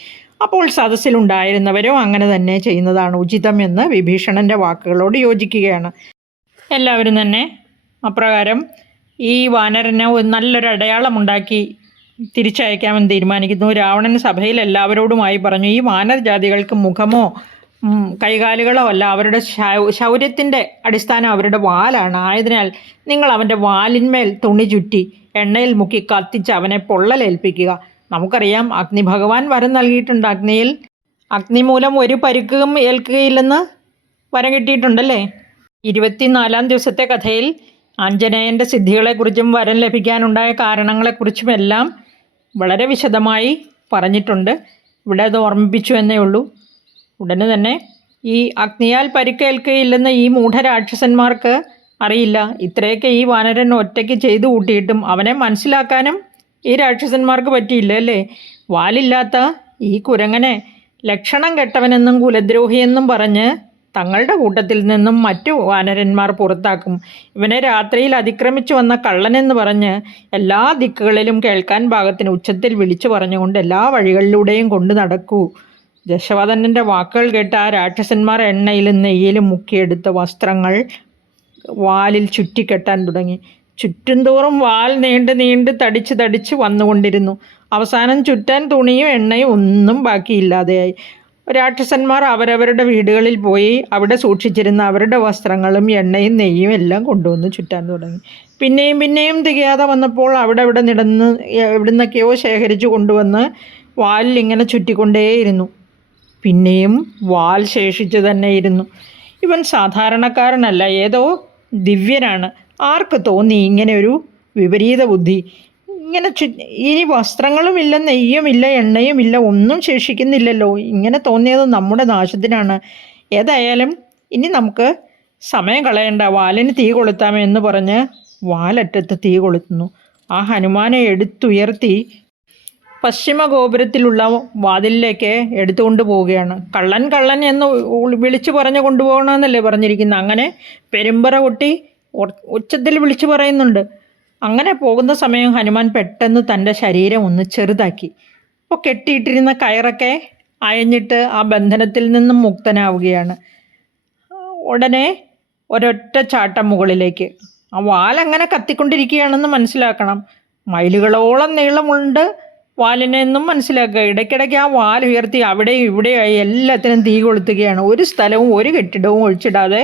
അപ്പോൾ സദസ്സിലുണ്ടായിരുന്നവരും അങ്ങനെ തന്നെ ചെയ്യുന്നതാണ് ഉചിതം എന്ന് വിഭീഷണൻ്റെ വാക്കുകളോട് യോജിക്കുകയാണ്. എല്ലാവരും തന്നെ അപ്രകാരം ഈ വാനരനെ നല്ലൊരു അടയാളമുണ്ടാക്കി തിരിച്ചയക്കാമെന്ന് തീരുമാനിക്കുന്നു. രാവണൻ സഭയിൽ എല്ലാവരോടുമായി പറഞ്ഞു, ഈ വാനരജാതികൾക്ക് മുഖമോ കൈകാലുകളോ അല്ല, അവരുടെ ശൗര്യത്തിൻ്റെ അടിസ്ഥാനം അവരുടെ വാലാണ്. ആയതിനാൽ നിങ്ങൾ അവൻ്റെ വാലിന്മേൽ തുണി ചുറ്റി എണ്ണയിൽ മുക്കി കത്തിച്ച് അവനെ പൊള്ളലേൽപ്പിക്കുക. നമുക്കറിയാം, അഗ്നി ഭഗവാൻ വരം നൽകിയിട്ടുണ്ട്. അഗ്നി മൂലം ഒരു പരുക്കും ഏൽക്കുകയില്ലെന്ന് വരം കിട്ടിയിട്ടുണ്ടല്ലേ. 24-ാം ദിവസത്തെ കഥയിൽ ആഞ്ജനേയൻ്റെ സിദ്ധികളെക്കുറിച്ചും വരം ലഭിക്കാനുണ്ടായ കാരണങ്ങളെക്കുറിച്ചുമെല്ലാം വളരെ വിശദമായി പറഞ്ഞിട്ടുണ്ട്. ഇവിടെ അത് ഓർമ്മിപ്പിച്ചു എന്നേ ഉള്ളൂ. ഉടനെ തന്നെ ഈ അഗ്നിയാൽ പരിക്കേൽക്കുകയില്ലെന്ന് ഈ മൂഢരാക്ഷസന്മാർക്ക് അറിയില്ല. ഇത്രയൊക്കെ ഈ വാനരൻ ഒറ്റയ്ക്ക് ചെയ്തു കൂട്ടിയിട്ടും അവനെ മനസ്സിലാക്കാനും ഈ രാക്ഷസന്മാർക്ക് പറ്റിയില്ല അല്ലേ. വാലില്ലാത്ത ഈ കുരങ്ങനെ ലക്ഷണം കെട്ടവനെന്നും കുലദ്രോഹിയെന്നും പറഞ്ഞ് തങ്ങളുടെ കൂട്ടത്തിൽ നിന്നും മറ്റു വാനരന്മാർ പുറത്താക്കും. ഇവനെ രാത്രിയിൽ അതിക്രമിച്ചു വന്ന കള്ളനെന്ന് പറഞ്ഞ് എല്ലാ ദിക്കുകളിലും കേൾക്കാൻ പാകത്തിന് ഉച്ചത്തിൽ വിളിച്ചു പറഞ്ഞുകൊണ്ട് എല്ലാ വഴികളിലൂടെയും കൊണ്ടു നടക്കൂ. ദശവദനൻ്റെ വാക്കുകൾ കേട്ട് ആ രാക്ഷസന്മാർ എണ്ണയിലും നെയ്യിലും മുക്കിയെടുത്ത വസ്ത്രങ്ങൾ വാലിൽ ചുറ്റിക്കെട്ടാൻ തുടങ്ങി. ചുറ്റുംതോറും വാൽ നീണ്ട് തടിച്ച് വന്നുകൊണ്ടിരുന്നു. അവസാനം ചുറ്റാൻ തുണിയും എണ്ണയും ഒന്നും ബാക്കിയില്ലാതെയായി. രാക്ഷസന്മാർ അവരവരുടെ വീടുകളിൽ പോയി അവിടെ സൂക്ഷിച്ചിരുന്ന അവരുടെ വസ്ത്രങ്ങളും എണ്ണയും നെയ്യും എല്ലാം കൊണ്ടുവന്ന് ചുറ്റാൻ തുടങ്ങി. പിന്നെയും തികയാതെ വന്നപ്പോൾ അവിടെ നിടന്ന് എവിടുന്നൊക്കെയോ ശേഖരിച്ചു കൊണ്ടുവന്ന് വാലിൽ ഇങ്ങനെ ചുറ്റിക്കൊണ്ടേയിരുന്നു. പിന്നെയും വാൽ ശേഷിച്ചു തന്നെയിരുന്നു. ഇവൻ സാധാരണക്കാരനല്ല, ഏതോ ദിവ്യനാണ്. ആർക്ക് തോന്നി ഇങ്ങനെ ഒരു വിപരീത ബുദ്ധി? ഇങ്ങനെ ഇനി വസ്ത്രങ്ങളുമില്ല, നെയ്യുമില്ല, എണ്ണയുമില്ല, ഒന്നും ശേഷിക്കുന്നില്ലല്ലോ. ഇങ്ങനെ തോന്നിയത് നമ്മുടെ നാശത്തിനാണ്. ഏതായാലും ഇനി നമുക്ക് സമയം കളയണ്ട, വാലിന് തീ കൊളുത്താമെന്ന് പറഞ്ഞ് വാലറ്റത്ത് തീ കൊളുത്തുന്നു. ആ ഹനുമാനെ എടുത്തുയർത്തി പശ്ചിമ ഗോപുരത്തിലുള്ള വാതിലിലേക്ക് എടുത്തുകൊണ്ട് പോവുകയാണ്. കള്ളൻ എന്ന് വിളിച്ചു പറഞ്ഞു കൊണ്ടുപോകണമെന്നല്ലേ പറഞ്ഞിരിക്കുന്നത്. അങ്ങനെ പെരുമ്പറ കൊട്ടി ഉച്ചത്തിൽ വിളിച്ചു പറയുന്നുണ്ട്. അങ്ങനെ പോകുന്ന സമയം ഹനുമാൻ പെട്ടെന്ന് തൻ്റെ ശരീരം ഒന്ന് ചെറുതാക്കി. അപ്പോൾ കെട്ടിയിട്ടിരുന്ന കയറൊക്കെ അയഞ്ഞിട്ട് ആ ബന്ധനത്തിൽ നിന്നും മുക്തനാവുകയാണ്. ഉടനെ ഒരൊറ്റ ചാട്ടം മുകളിലേക്ക്. ആ വാലങ്ങനെ കത്തിക്കൊണ്ടിരിക്കുകയാണെന്ന് മനസ്സിലാക്കണം. മൈലുകളോളം നീളമുണ്ട് വാലിനെന്നും മനസ്സിലാക്കുക. ഇടയ്ക്കിടയ്ക്ക് ആ വാൽ ഉയർത്തി അവിടെയും ഇവിടെയായി എല്ലാത്തിനും തീ കൊളുത്തുകയാണ്. ഒരു സ്ഥലവും ഒരു കെട്ടിടവും ഒഴിച്ചിടാതെ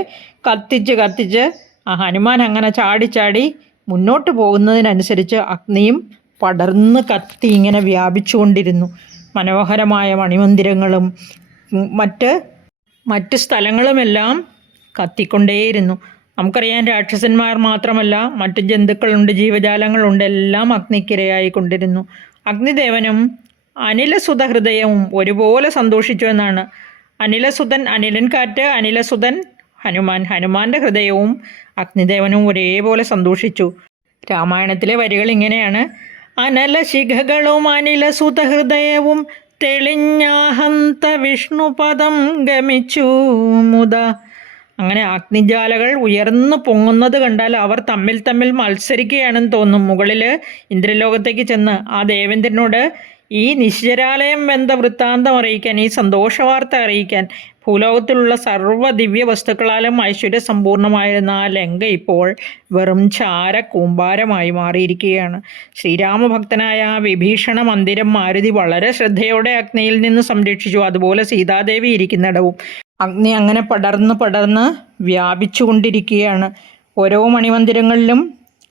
കത്തിച്ച് ആ ഹനുമാൻ അങ്ങനെ ചാടി മുന്നോട്ട് പോകുന്നതിനനുസരിച്ച് അഗ്നിയും പടർന്ന് കത്തി ഇങ്ങനെ വ്യാപിച്ചുകൊണ്ടിരുന്നു. മനോഹരമായ മണിമന്ദിരങ്ങളും മറ്റ് സ്ഥലങ്ങളുമെല്ലാം കത്തിക്കൊണ്ടേയിരുന്നു. നമുക്കറിയാം, രാക്ഷസന്മാർ മാത്രമല്ല മറ്റ് ജന്തുക്കളുണ്ട്, ജീവജാലങ്ങളുണ്ട്, എല്ലാം അഗ്നിക്കിരയായിക്കൊണ്ടിരുന്നു. അഗ്നിദേവനും അനിലസുത ഹൃദയവും ഒരുപോലെ സന്തോഷിച്ചു എന്നാണ്. അനിലസുതൻ അനിലൻ കാറ്റ്, അനിലസുതൻ ഹനുമാൻ്റെ ഹൃദയവും അഗ്നിദേവനും ഒരേപോലെ സന്തോഷിച്ചു. രാമായണത്തിലെ വരികൾ ഇങ്ങനെയാണ്: അനലശിഖകളും അനിലസുത ഹൃദയവും തെളിഞ്ഞാഹന്ത വിഷ്ണുപദം ഗമിച്ചു മുത. അങ്ങനെ അഗ്നിജ്വാലകൾ ഉയർന്നു പൊങ്ങുന്നത് കണ്ടാൽ അവർ തമ്മിൽ മത്സരിക്കുകയാണെന്ന് തോന്നും. മുകളിൽ ഇന്ദ്രലോകത്തേക്ക് ചെന്ന് ആ ദേവേന്ദ്രനോട് ഈ നിശ്ചരാലയം വെന്ത വൃത്താന്തം അറിയിക്കാൻ, ഈ സന്തോഷവാർത്ത അറിയിക്കാൻ. ഭൂലോകത്തിലുള്ള സർവ്വ ദിവ്യ വസ്തുക്കളാലും ഐശ്വര്യസമ്പൂർണമായിരുന്ന ആ ലങ്ക ഇപ്പോൾ വെറും ചാര കൂമ്പാരമായി മാറിയിരിക്കുകയാണ്. ശ്രീരാമഭക്തനായ ആ വിഭീഷണ മന്ദിരം മാരുതി വളരെ ശ്രദ്ധയോടെ അഗ്നിയിൽ നിന്ന് സംരക്ഷിച്ചു. അതുപോലെ സീതാദേവി ഇരിക്കുന്നിടവും അഗ്നി അങ്ങനെ പടർന്ന് വ്യാപിച്ചു കൊണ്ടിരിക്കുകയാണ്. ഓരോ മണിമന്ദിരങ്ങളിലും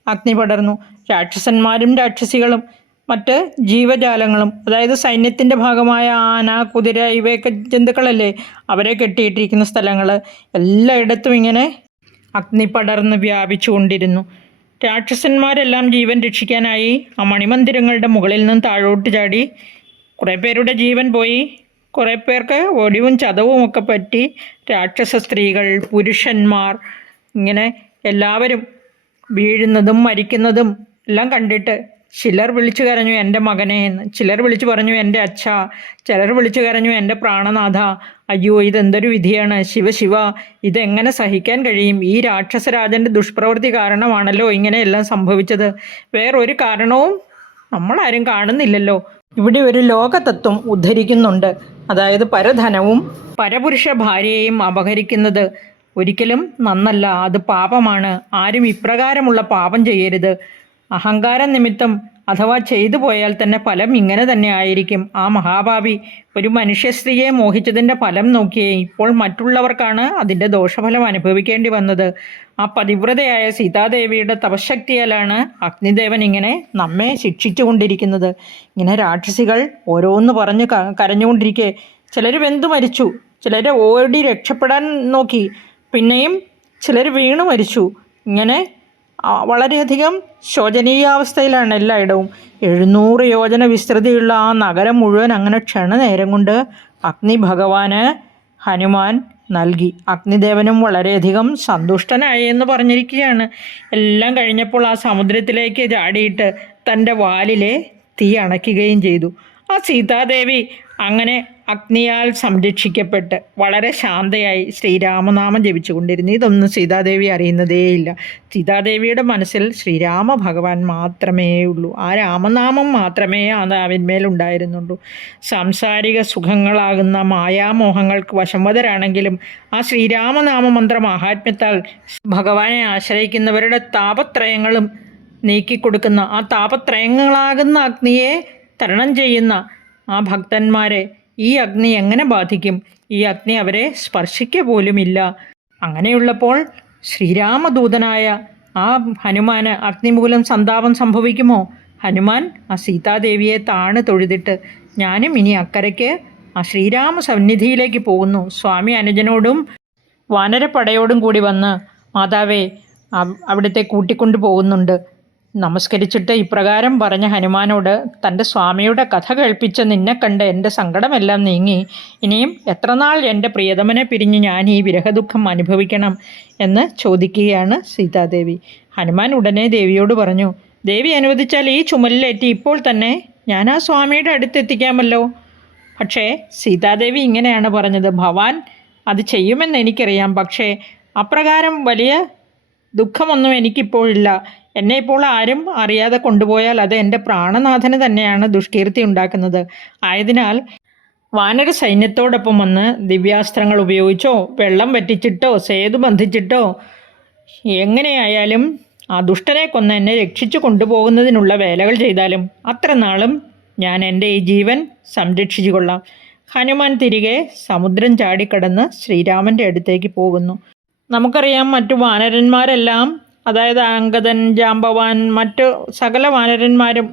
അഗ്നി പടർന്നു. രാക്ഷസന്മാരും രാക്ഷസികളും മറ്റ് ജീവജാലങ്ങളും, അതായത് സൈന്യത്തിൻ്റെ ഭാഗമായ ആന, കുതിര, ഇവയൊക്കെ ജന്തുക്കളല്ലേ, അവരെ കെട്ടിയിട്ടിരിക്കുന്ന സ്ഥലങ്ങൾ എല്ലായിടത്തും ഇങ്ങനെ അഗ്നി പടർന്ന് വ്യാപിച്ചു കൊണ്ടിരുന്നു. രാക്ഷസന്മാരെല്ലാം ജീവൻ രക്ഷിക്കാനായി ആ മണിമന്ദിരങ്ങളുടെ മുകളിൽ നിന്ന് താഴോട്ട് ചാടി. കുറേ പേരുടെ ജീവൻ പോയി, കുറേ പേർക്ക് ഒടിവും ചതവും ഒക്കെ പറ്റി. രാക്ഷസ സ്ത്രീകൾ, പുരുഷന്മാർ, ഇങ്ങനെ എല്ലാവരും വീഴുന്നതും മരിക്കുന്നതും എല്ലാം കണ്ടിട്ട് ചിലർ വിളിച്ചു കരഞ്ഞു എൻ്റെ മകനെ എന്ന്, ചിലർ വിളിച്ചു പറഞ്ഞു എൻ്റെ അച്ഛ, ചിലർ വിളിച്ചു കരഞ്ഞു എൻ്റെ പ്രാണനാഥ. അയ്യോ, ഇതെന്തൊരു വിധിയാണ്, ശിവ, ഇതെങ്ങനെ സഹിക്കാൻ കഴിയും? ഈ രാക്ഷസരാജൻ്റെ ദുഷ്പ്രവൃത്തി കാരണമാണല്ലോ ഇങ്ങനെയെല്ലാം സംഭവിച്ചത്. വേറൊരു കാരണവും നമ്മളാരും കാണുന്നില്ലല്ലോ. ഇവിടെ ഒരു ലോകതത്വം ഉദ്ധരിക്കുന്നുണ്ട്. അതായത് പരധനവും പരപുരുഷ ഭാര്യയെയും അപഹരിക്കുന്നത് ഒരിക്കലും നന്നല്ല, അത് പാപമാണ്. ആരും ഇപ്രകാരമുള്ള പാപം ചെയ്യരുത്. അഹങ്കാരം നിമിത്തം അഥവാ ചെയ്തു പോയാൽ തന്നെ ഫലം ഇങ്ങനെ തന്നെ ആയിരിക്കും. ആ മഹാഭാവി ഒരു മനുഷ്യ സ്ത്രീയെ മോഹിച്ചതിൻ്റെ ഫലം നോക്കിയേ. ഇപ്പോൾ മറ്റുള്ളവർക്കാണ് അതിൻ്റെ ദോഷഫലം അനുഭവിക്കേണ്ടി വന്നത്. ആ പതിവ്രതയായ സീതാദേവിയുടെ തപശക്തിയാലാണ് അഗ്നിദേവൻ ഇങ്ങനെ നമ്മെ ശിക്ഷിച്ചു കൊണ്ടിരിക്കുന്നത്. ഇങ്ങനെ രാക്ഷസികൾ ഓരോന്ന് പറഞ്ഞ് കരഞ്ഞുകൊണ്ടിരിക്കെ ചിലർ വെന്തു മരിച്ചു, ചിലർ ഓടി രക്ഷപ്പെടാൻ നോക്കി, പിന്നെയും ചിലർ വീണു മരിച്ചു. ഇങ്ങനെ വളരെയധികം ശോചനീയാവസ്ഥയിലാണ് എല്ലായിടവും. 700 യോജന വിസ്തൃതിയുള്ള ആ നഗരം മുഴുവൻ അങ്ങനെ ക്ഷണനേരം കൊണ്ട് അഗ്നി ഭഗവാന് ഹനുമാൻ നൽകി. അഗ്നിദേവനും വളരെയധികം സന്തുഷ്ടനായി എന്ന് പറഞ്ഞിരിക്കുകയാണ്. എല്ലാം കഴിഞ്ഞപ്പോൾ ആ സമുദ്രത്തിലേക്ക് ചാടിയിട്ട് തൻ്റെ വാലിലെ തീ അണയ്ക്കുകയും ചെയ്തു. ആ സീതാദേവി അങ്ങനെ അഗ്നിയാൽ സംരക്ഷിക്കപ്പെട്ട് വളരെ ശാന്തയായി ശ്രീരാമനാമം ജപിച്ചുകൊണ്ടിരുന്നു. ഇതൊന്നും സീതാദേവി അറിയുന്നതേയില്ല. സീതാദേവിയുടെ മനസ്സിൽ ശ്രീരാമ ഭഗവാൻ മാത്രമേ ഉള്ളൂ. ആ രാമനാമം മാത്രമേ ആ നാവിന്മേലുണ്ടായിരുന്നുള്ളൂ. സാംസാരിക സുഖങ്ങളാകുന്ന മായാമോഹങ്ങൾക്ക് വശംവദരാണെങ്കിലും ആ ശ്രീരാമനാമ മന്ത്ര മാഹാത്മ്യത്താൽ ഭഗവാനെ ആശ്രയിക്കുന്നവരുടെ താപത്രയങ്ങളും നീക്കിക്കൊടുക്കുന്ന, ആ താപത്രയങ്ങളാകുന്ന അഗ്നിയെ തരണം ചെയ്യുന്ന ആ ഭക്തന്മാരെ ഈ അഗ്നി എങ്ങനെ ബാധിക്കും? ഈ അഗ്നി അവരെ സ്പർശിക്കുക പോലുമില്ല. അങ്ങനെയുള്ളപ്പോൾ ശ്രീരാമദൂതനായ ആ ഹനുമാന് അഗ്നി മൂലം സന്താപം സംഭവിക്കുമോ? ഹനുമാൻ ആ സീതാദേവിയെ താണ് തൊഴുതിട്ട് ഞാനും ഇനി അക്കരയ്ക്ക് ആ ശ്രീരാമ സന്നിധിയിലേക്ക് പോകുന്നു. സ്വാമി അനുജനോടും വാനരപ്പടയോടും കൂടി വന്ന് മാതാവേ അവിടുത്തെ കൂട്ടിക്കൊണ്ടു പോകുന്നുണ്ട്. നമസ്കരിച്ചിട്ട് ഇപ്രകാരം പറഞ്ഞ ഹനുമാനോട് തൻ്റെ സ്വാമിയുടെ കഥ കേൾപ്പിച്ച നിന്നെ കണ്ട് എൻ്റെ സങ്കടമെല്ലാം നീങ്ങി. ഇനിയും എത്ര നാൾ എൻ്റെ പ്രിയതമനെ പിരിഞ്ഞ് ഞാൻ ഈ വിരഹദുഃഖം അനുഭവിക്കണം എന്ന് ചോദിക്കുകയാണ് സീതാദേവി. ഹനുമാൻ ഉടനെ ദേവിയോട് പറഞ്ഞു, ദേവി അനുവദിച്ചാൽ ഈ ചുമലിലേറ്റി ഇപ്പോൾ തന്നെ ഞാൻ ആ സ്വാമിയുടെ അടുത്തെത്തിക്കാമല്ലോ. പക്ഷേ സീതാദേവി ഇങ്ങനെയാണ് പറഞ്ഞത്, ഭവാൻ അത് ചെയ്യുമെന്ന് എനിക്കറിയാം. പക്ഷേ അപ്രകാരം വലിയ ദുഃഖമൊന്നും എനിക്കിപ്പോഴില്ല. എന്നെ ഇപ്പോൾ ആരും അറിയാതെ കൊണ്ടുപോയാൽ അത് എൻ്റെ പ്രാണനാഥന് തന്നെയാണ് ദുഷ്കീർത്തി ഉണ്ടാക്കുന്നത്. ആയതിനാൽ വാനര സൈന്യത്തോടൊപ്പം വന്ന് ദിവ്യാസ്ത്രങ്ങൾ ഉപയോഗിച്ചോ വെള്ളം വറ്റിച്ചിട്ടോ സേതു ബന്ധിച്ചിട്ടോ എങ്ങനെയായാലും ആ ദുഷ്ടനെ കൊന്ന് എന്നെ രക്ഷിച്ചു കൊണ്ടുപോകുന്നതിനുള്ള വേലകൾ ചെയ്താലും അത്ര നാളും ഞാൻ എൻ്റെ ഈ ജീവൻ സംരക്ഷിച്ചു കൊള്ളാം. ഹനുമാൻ തിരികെ സമുദ്രം ചാടിക്കടന്ന് ശ്രീരാമൻ്റെ അടുത്തേക്ക് പോകുന്നു. നമുക്കറിയാം മറ്റു വാനരന്മാരെല്ലാം, അതായത് അങ്കദൻ, ജാമ്പവാൻ, മറ്റു സകല വാനരന്മാരും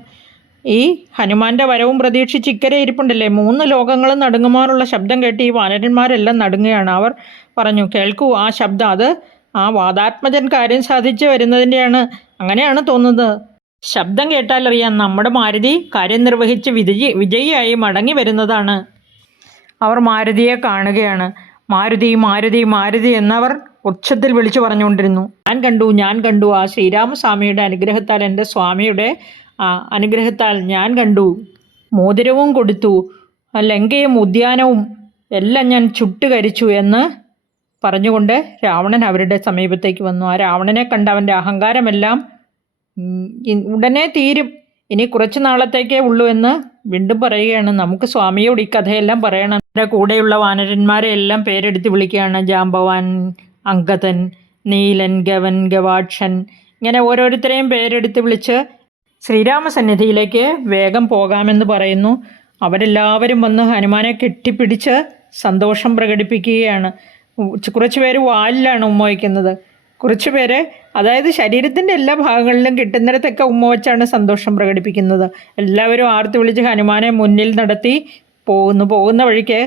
ഈ ഹനുമാന്റെ വരവും പ്രതീക്ഷിച്ച് ഇക്കരെ ഇരിപ്പുണ്ടല്ലേ. 3 ലോകങ്ങളും നടുങ്ങുമാറുള്ള ശബ്ദം കേട്ട് ഈ വാനരന്മാരെല്ലാം നടുങ്ങുകയാണ്. അവർ പറഞ്ഞു, കേൾക്കൂ, ആ ശബ്ദം അത് ആ വാതാത്മജൻ കാര്യം സാധിച്ച് വരുന്നതിൻ്റെയാണ്. അങ്ങനെയാണ് തോന്നുന്നത്. ശബ്ദം കേട്ടാലറിയാം നമ്മുടെ മാരുതി കാര്യം നിർവഹിച്ച് വിജയിയായി മടങ്ങി വരുന്നതാണ്. അവർ മാരുതിയെ കാണുകയാണ്. മാരുതി മാരുതി മാരുതി എന്നവർ ഉച്ചത്തിൽ വിളിച്ചു പറഞ്ഞുകൊണ്ടിരുന്നു. ഞാൻ കണ്ടു ആ ശ്രീരാമസ്വാമിയുടെ അനുഗ്രഹത്താൽ, എൻ്റെ സ്വാമിയുടെ അനുഗ്രഹത്താൽ ഞാൻ കണ്ടു. മോതിരവും കൊടുത്തു, ലങ്കയും ഉദ്യാനവും എല്ലാം ഞാൻ ചുട്ടുകരിച്ചു എന്ന് പറഞ്ഞുകൊണ്ട് രാവണൻ അവരുടെ സമീപത്തേക്ക് വന്നു. ആ രാവണനെ കണ്ട അവൻ്റെ അഹങ്കാരമെല്ലാം ഉടനെ തീരും, ഇനി കുറച്ച് നാളത്തേക്കേ ഉള്ളൂ എന്ന് വീണ്ടും പറയുകയാണ്. നമുക്ക് സ്വാമിയോട് ഈ കഥയെല്ലാം പറയണം. എൻ്റെ കൂടെയുള്ള വാനരന്മാരെ എല്ലാം പേരെടുത്ത് വിളിക്കുകയാണ്. ജാമ്പവാൻ, അങ്കദൻ, നീലൻ, ഗവൻ, ഗവാക്ഷൻ, ഇങ്ങനെ ഓരോരുത്തരെയും പേരെടുത്ത് വിളിച്ച് ശ്രീരാമസന്നിധിയിലേക്ക് വേഗം പോകാമെന്ന് പറയുന്നു. അവരെല്ലാവരും വന്ന് ഹനുമാനെ കെട്ടിപ്പിടിച്ച് സന്തോഷം പ്രകടിപ്പിക്കുകയാണ്. കുറച്ച് പേര് വാലിലാണ് ഉമ്മ വയ്ക്കുന്നത്, കുറച്ച് പേര് അതായത് ശരീരത്തിൻ്റെ എല്ലാ ഭാഗങ്ങളിലും കിട്ടുന്നിടത്തൊക്കെ ഉമ്മ വച്ചാണ് സന്തോഷം പ്രകടിപ്പിക്കുന്നത്. എല്ലാവരും ആർത്ത് വിളിച്ച് ഹനുമാനെ മുന്നിൽ നടത്തി പോകുന്ന വഴിക്ക്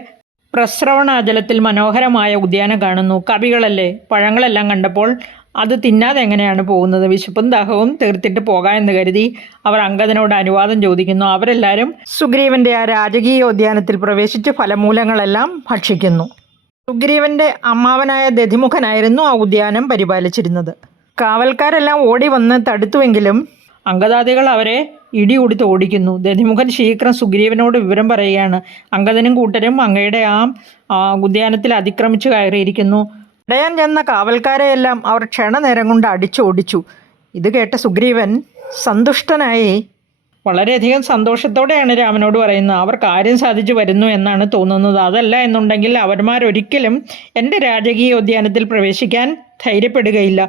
പ്രസ്രവണാചലത്തിൽ മനോഹരമായ ഉദ്യാനം കാണുന്നു. കവികളല്ലേ, പഴങ്ങളെല്ലാം കണ്ടപ്പോൾ അത് തിന്നാതെ എങ്ങനെയാണ് പോകുന്നത്? വിശപ്പും ദാഹവും തീർത്തിട്ട് പോകാം എന്ന് കരുതി അവർ അങ്കദനോട് അനുവാദം ചോദിക്കുന്നു. അവരെല്ലാവരും സുഗ്രീവൻ്റെ ആ രാജകീയ ഉദ്യാനത്തിൽ പ്രവേശിച്ച് ഫലമൂലങ്ങളെല്ലാം ഭക്ഷിക്കുന്നു. സുഗ്രീവൻ്റെ അമ്മാവനായ ദധിമുഖനായിരുന്നു ആ ഉദ്യാനം പരിപാലിച്ചിരുന്നത്. കാവൽക്കാരെല്ലാം ഓടി വന്ന് തടുത്തുവെങ്കിലും അങ്കദാദികൾ അവരെ ഇടികൊടുത്ത് ഓടിക്കുന്നു. ദധിമുഖൻ ശീഘ്രം സുഗ്രീവനോട് വിവരം പറയുകയാണ്. അങ്കദനും കൂട്ടരും അങ്ങയുടെ ആ ഉദ്യാനത്തിൽ അതിക്രമിച്ചു കയറിയിരിക്കുന്നു. ഇടയാൻ ചെന്ന കാവൽക്കാരെയെല്ലാം അവർ ക്ഷണനേരം കൊണ്ട് അടിച്ചോടിച്ചു. ഇത് കേട്ട സുഗ്രീവൻ സന്തുഷ്ടനായി വളരെയധികം സന്തോഷത്തോടെയാണ് രാമനോട് പറയുന്നത്. അവർ കാര്യം സാധിച്ചു വരുന്നു എന്നാണ് തോന്നുന്നത്. അതല്ല എന്നുണ്ടെങ്കിൽ അവന്മാരൊരിക്കലും എൻ്റെ രാജകീയ ഉദ്യാനത്തിൽ പ്രവേശിക്കാൻ ധൈര്യപ്പെടുകയില്ല.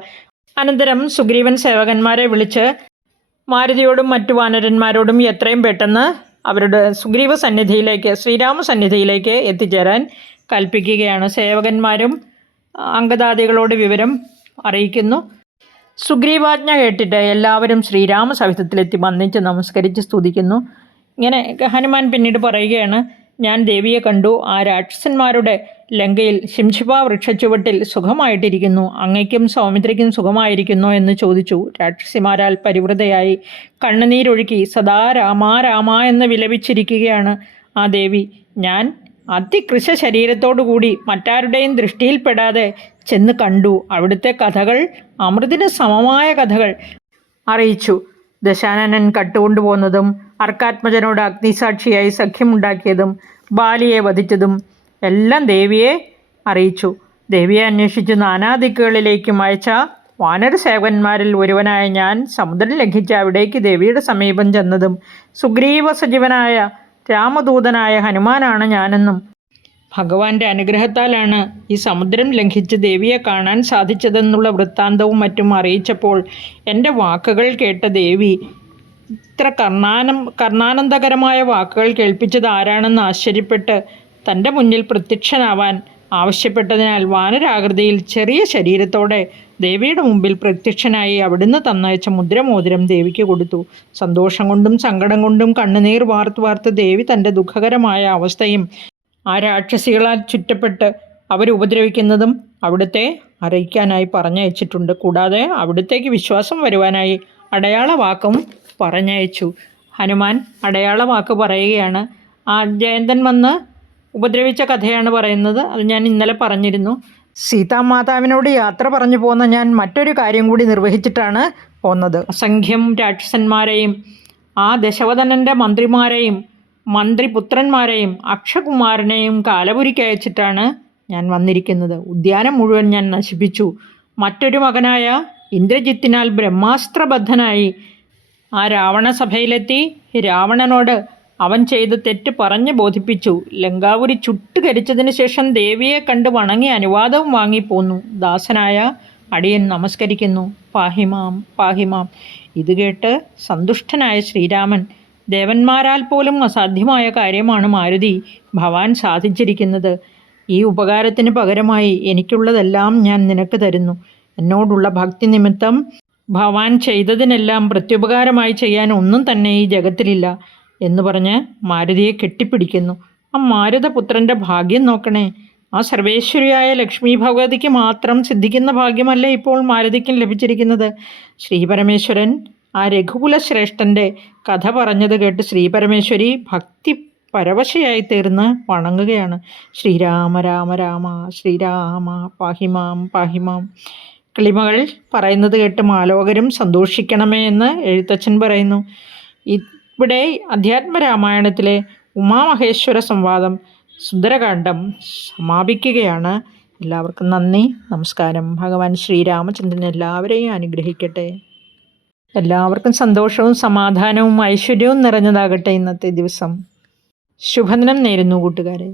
അനന്തരം സുഗ്രീവൻ സേവകന്മാരെ വിളിച്ച് മാരുതിയോടും മറ്റു വാനരന്മാരോടും എത്രയും പെട്ടെന്ന് അവരുടെ സുഗ്രീവ സന്നിധിയിലേക്ക്, ശ്രീരാമ സന്നിധിയിലേക്ക് എത്തിച്ചേരാൻ കൽപ്പിക്കുകയാണ്. സേവകന്മാരും അങ്കദാദികളോട് വിവരം അറിയിക്കുന്നു. സുഗ്രീവാജ്ഞ കേട്ടിട്ട് എല്ലാവരും ശ്രീരാമ സവിധത്തിലെത്തി വന്നിച്ച് നമസ്കരിച്ച് സ്തുതിക്കുന്നു. ഇങ്ങനെ ഹനുമാൻ പിന്നീട് പറയുകയാണ്, ഞാൻ ദേവിയെ കണ്ടു. ആ രാക്ഷസന്മാരുടെ ലങ്കയിൽ ശിംശിപ വൃക്ഷച്ചുവട്ടിൽ സുഖമായിട്ടിരിക്കുന്നു. അങ്ങയ്ക്കും സൗമിത്രയ്ക്കും സുഖമായിരിക്കുന്നോ എന്ന് ചോദിച്ചു. രാക്ഷസിമാരാൽ പരിവൃതയായി കണ്ണുനീരൊഴുക്കി സദാ രാമാ രാമ എന്ന് വിലപിച്ചിരിക്കുകയാണ് ആ ദേവി. ഞാൻ അതികൃശ ശരീരത്തോടുകൂടി മറ്റാരുടെയും ദൃഷ്ടിയിൽപ്പെടാതെ ചെന്ന് കണ്ടു. അവിടുത്തെ കഥകൾ അമൃതിന് സമമായ കഥകൾ അറിയിച്ചു. ദശാനനൻ കട്ടുകൊണ്ടുപോകുന്നതും അർക്കാത്മജനോട് അഗ്നിസാക്ഷിയായി സഖ്യമുണ്ടാക്കിയതും ബാലിയെ വധിച്ചതും എല്ലാം ദേവിയെ അറിയിച്ചു. ദേവിയെ അന്വേഷിച്ച് നാനാദിക്കുകളിലേക്കും അയച്ച വാനരസേവകന്മാരിൽ ഒരുവനായ ഞാൻ സമുദ്രം ലംഘിച്ച് അവിടേക്ക് ദേവിയുടെ സമീപം ചെന്നതും സുഗ്രീവ സജീവനായ രാമദൂതനായ ഹനുമാനാണ് ഞാനെന്നും ഭഗവാന്റെ അനുഗ്രഹത്താലാണ് ഈ സമുദ്രം ലംഘിച്ച് ദേവിയെ കാണാൻ സാധിച്ചതെന്നുള്ള വൃത്താന്തവും മറ്റും അറിയിച്ചപ്പോൾ എൻ്റെ വാക്കുകൾ കേട്ട ദേവി ഇത്ര കർണാനന്ദകരമായ വാക്കുകൾ കേൾപ്പിച്ചത് ആരാണെന്ന് ആശ്ചര്യപ്പെട്ട് തൻ്റെ മുന്നിൽ പ്രത്യക്ഷനാവാൻ ആവശ്യപ്പെട്ടതിനാൽ വാനരാകൃതിയിൽ ചെറിയ ശരീരത്തോടെ ദേവിയുടെ മുമ്പിൽ പ്രത്യക്ഷനായി അവിടുന്ന് തന്നയച്ച മുദ്രമോതിരം ദേവിക്ക് കൊടുത്തു. സന്തോഷം കൊണ്ടും സങ്കടം കൊണ്ടും കണ്ണുനീർ വാർത്ത് ദേവി തൻ്റെ ദുഃഖകരമായ അവസ്ഥയും ആ രാക്ഷസികളാൽ ചുറ്റപ്പെട്ട് അവരുപദ്രവിക്കുന്നതും അവിടുത്തെ അറിയിക്കാനായി പറഞ്ഞയച്ചിട്ടുണ്ട്. കൂടാതെ അവിടുത്തേക്ക് വിശ്വാസം വരുവാനായി അടയാള വാക്കും പറഞ്ഞയച്ചു. ഹനുമാൻ അടയാള വാക്ക് പറയുകയാണ്. ആ ജയന്തൻ വന്ന് ഉപദ്രവിച്ച കഥയാണ് പറയുന്നത്. അത് ഞാൻ ഇന്നലെ പറഞ്ഞിരുന്നു. സീതാമാതാവിനോട് യാത്ര പറഞ്ഞു പോന്ന ഞാൻ മറ്റൊരു കാര്യം കൂടി നിർവഹിച്ചിട്ടാണ് പോന്നത്. അസംഖ്യം രാക്ഷസന്മാരെയും ആ ദശവദനൻ്റെ മന്ത്രിമാരെയും മന്ത്രിപുത്രന്മാരെയും അക്ഷകുമാരനെയും കാലപുരിക്കയച്ചിട്ടാണ് ഞാൻ വന്നിരിക്കുന്നത്. ഉദ്യാനം മുഴുവൻ ഞാൻ നശിപ്പിച്ചു. മറ്റൊരു മകനായ ഇന്ദ്രജിത്തിനാൽ ബ്രഹ്മാസ്ത്രബദ്ധനായി ആ രാവണസഭയിലെത്തി രാവണനോട് അവൻ ചെയ്ത തെറ്റ് പറഞ്ഞ് ബോധിപ്പിച്ചു. ലങ്കാപുരി ചുട്ടുകരിച്ചതിന് ശേഷം ദേവിയെ കണ്ട് വണങ്ങി അനുവാദവും വാങ്ങിപ്പോന്നു. ദാസനായ അടിയൻ നമസ്കരിക്കുന്നു. പാഹിമാം പാഹിമാം. ഇത് കേട്ട് സന്തുഷ്ടനായ ശ്രീരാമൻ, ദേവന്മാരാൽ പോലും അസാധ്യമായ കാര്യമാണ് മാരുതി ഭവാൻ സാധിച്ചിരിക്കുന്നത്. ഈ ഉപകാരത്തിന് പകരമായി എനിക്കുള്ളതെല്ലാം ഞാൻ നിനക്ക് തരുന്നു. എന്നോടുള്ള ഭക്തി നിമിത്തം ഭവാൻ ചെയ്തതിനെല്ലാം പ്രത്യുപകാരമായി ചെയ്യാൻ ഒന്നും തന്നെ ഈ ജഗത്തിലില്ല എന്ന് പറഞ്ഞ് മാരുതിയെ കെട്ടിപ്പിടിക്കുന്നു. ആ മാരുതപുത്രൻ്റെ ഭാഗ്യം നോക്കണേ. ആ സർവേശ്വരിയായ ലക്ഷ്മി ഭഗവതിക്ക് മാത്രം സിദ്ധിക്കുന്ന ഭാഗ്യമല്ല ഇപ്പോൾ മാരുതിക്കും ലഭിച്ചിരിക്കുന്നത്. ശ്രീപരമേശ്വരൻ ആ രഘുകുലശ്രേഷ്ഠൻ്റെ കഥ പറഞ്ഞത് കേട്ട് ശ്രീപരമേശ്വരി ഭക്തി പരവശയായി തീർന്ന് വണങ്ങുകയാണ്. ശ്രീരാമ രാമ രാമ ശ്രീരാമ പാഹിമാം പാഹിമാം. കിളിമകൾ പറയുന്നത് കേട്ട് മാലോകരും സന്തോഷിക്കണമേ എന്ന് എഴുത്തച്ഛൻ പറയുന്നു. ഇവിടെ അധ്യാത്മരാമായണത്തിലെ ഉമാമഹേശ്വര സംവാദം സുന്ദരകാന്ഡം സമാപിക്കുകയാണ്. എല്ലാവർക്കും നന്ദി, നമസ്കാരം. ഭഗവാൻ ശ്രീരാമചന്ദ്രൻ എല്ലാവരെയും അനുഗ്രഹിക്കട്ടെ. എല്ലാവർക്കും സന്തോഷവും സമാധാനവും ഐശ്വര്യവും നിറഞ്ഞതാകട്ടെ ഇന്നത്തെ ദിവസം. ശുഭദിനം നേരുന്നു കൂട്ടുകാരെ.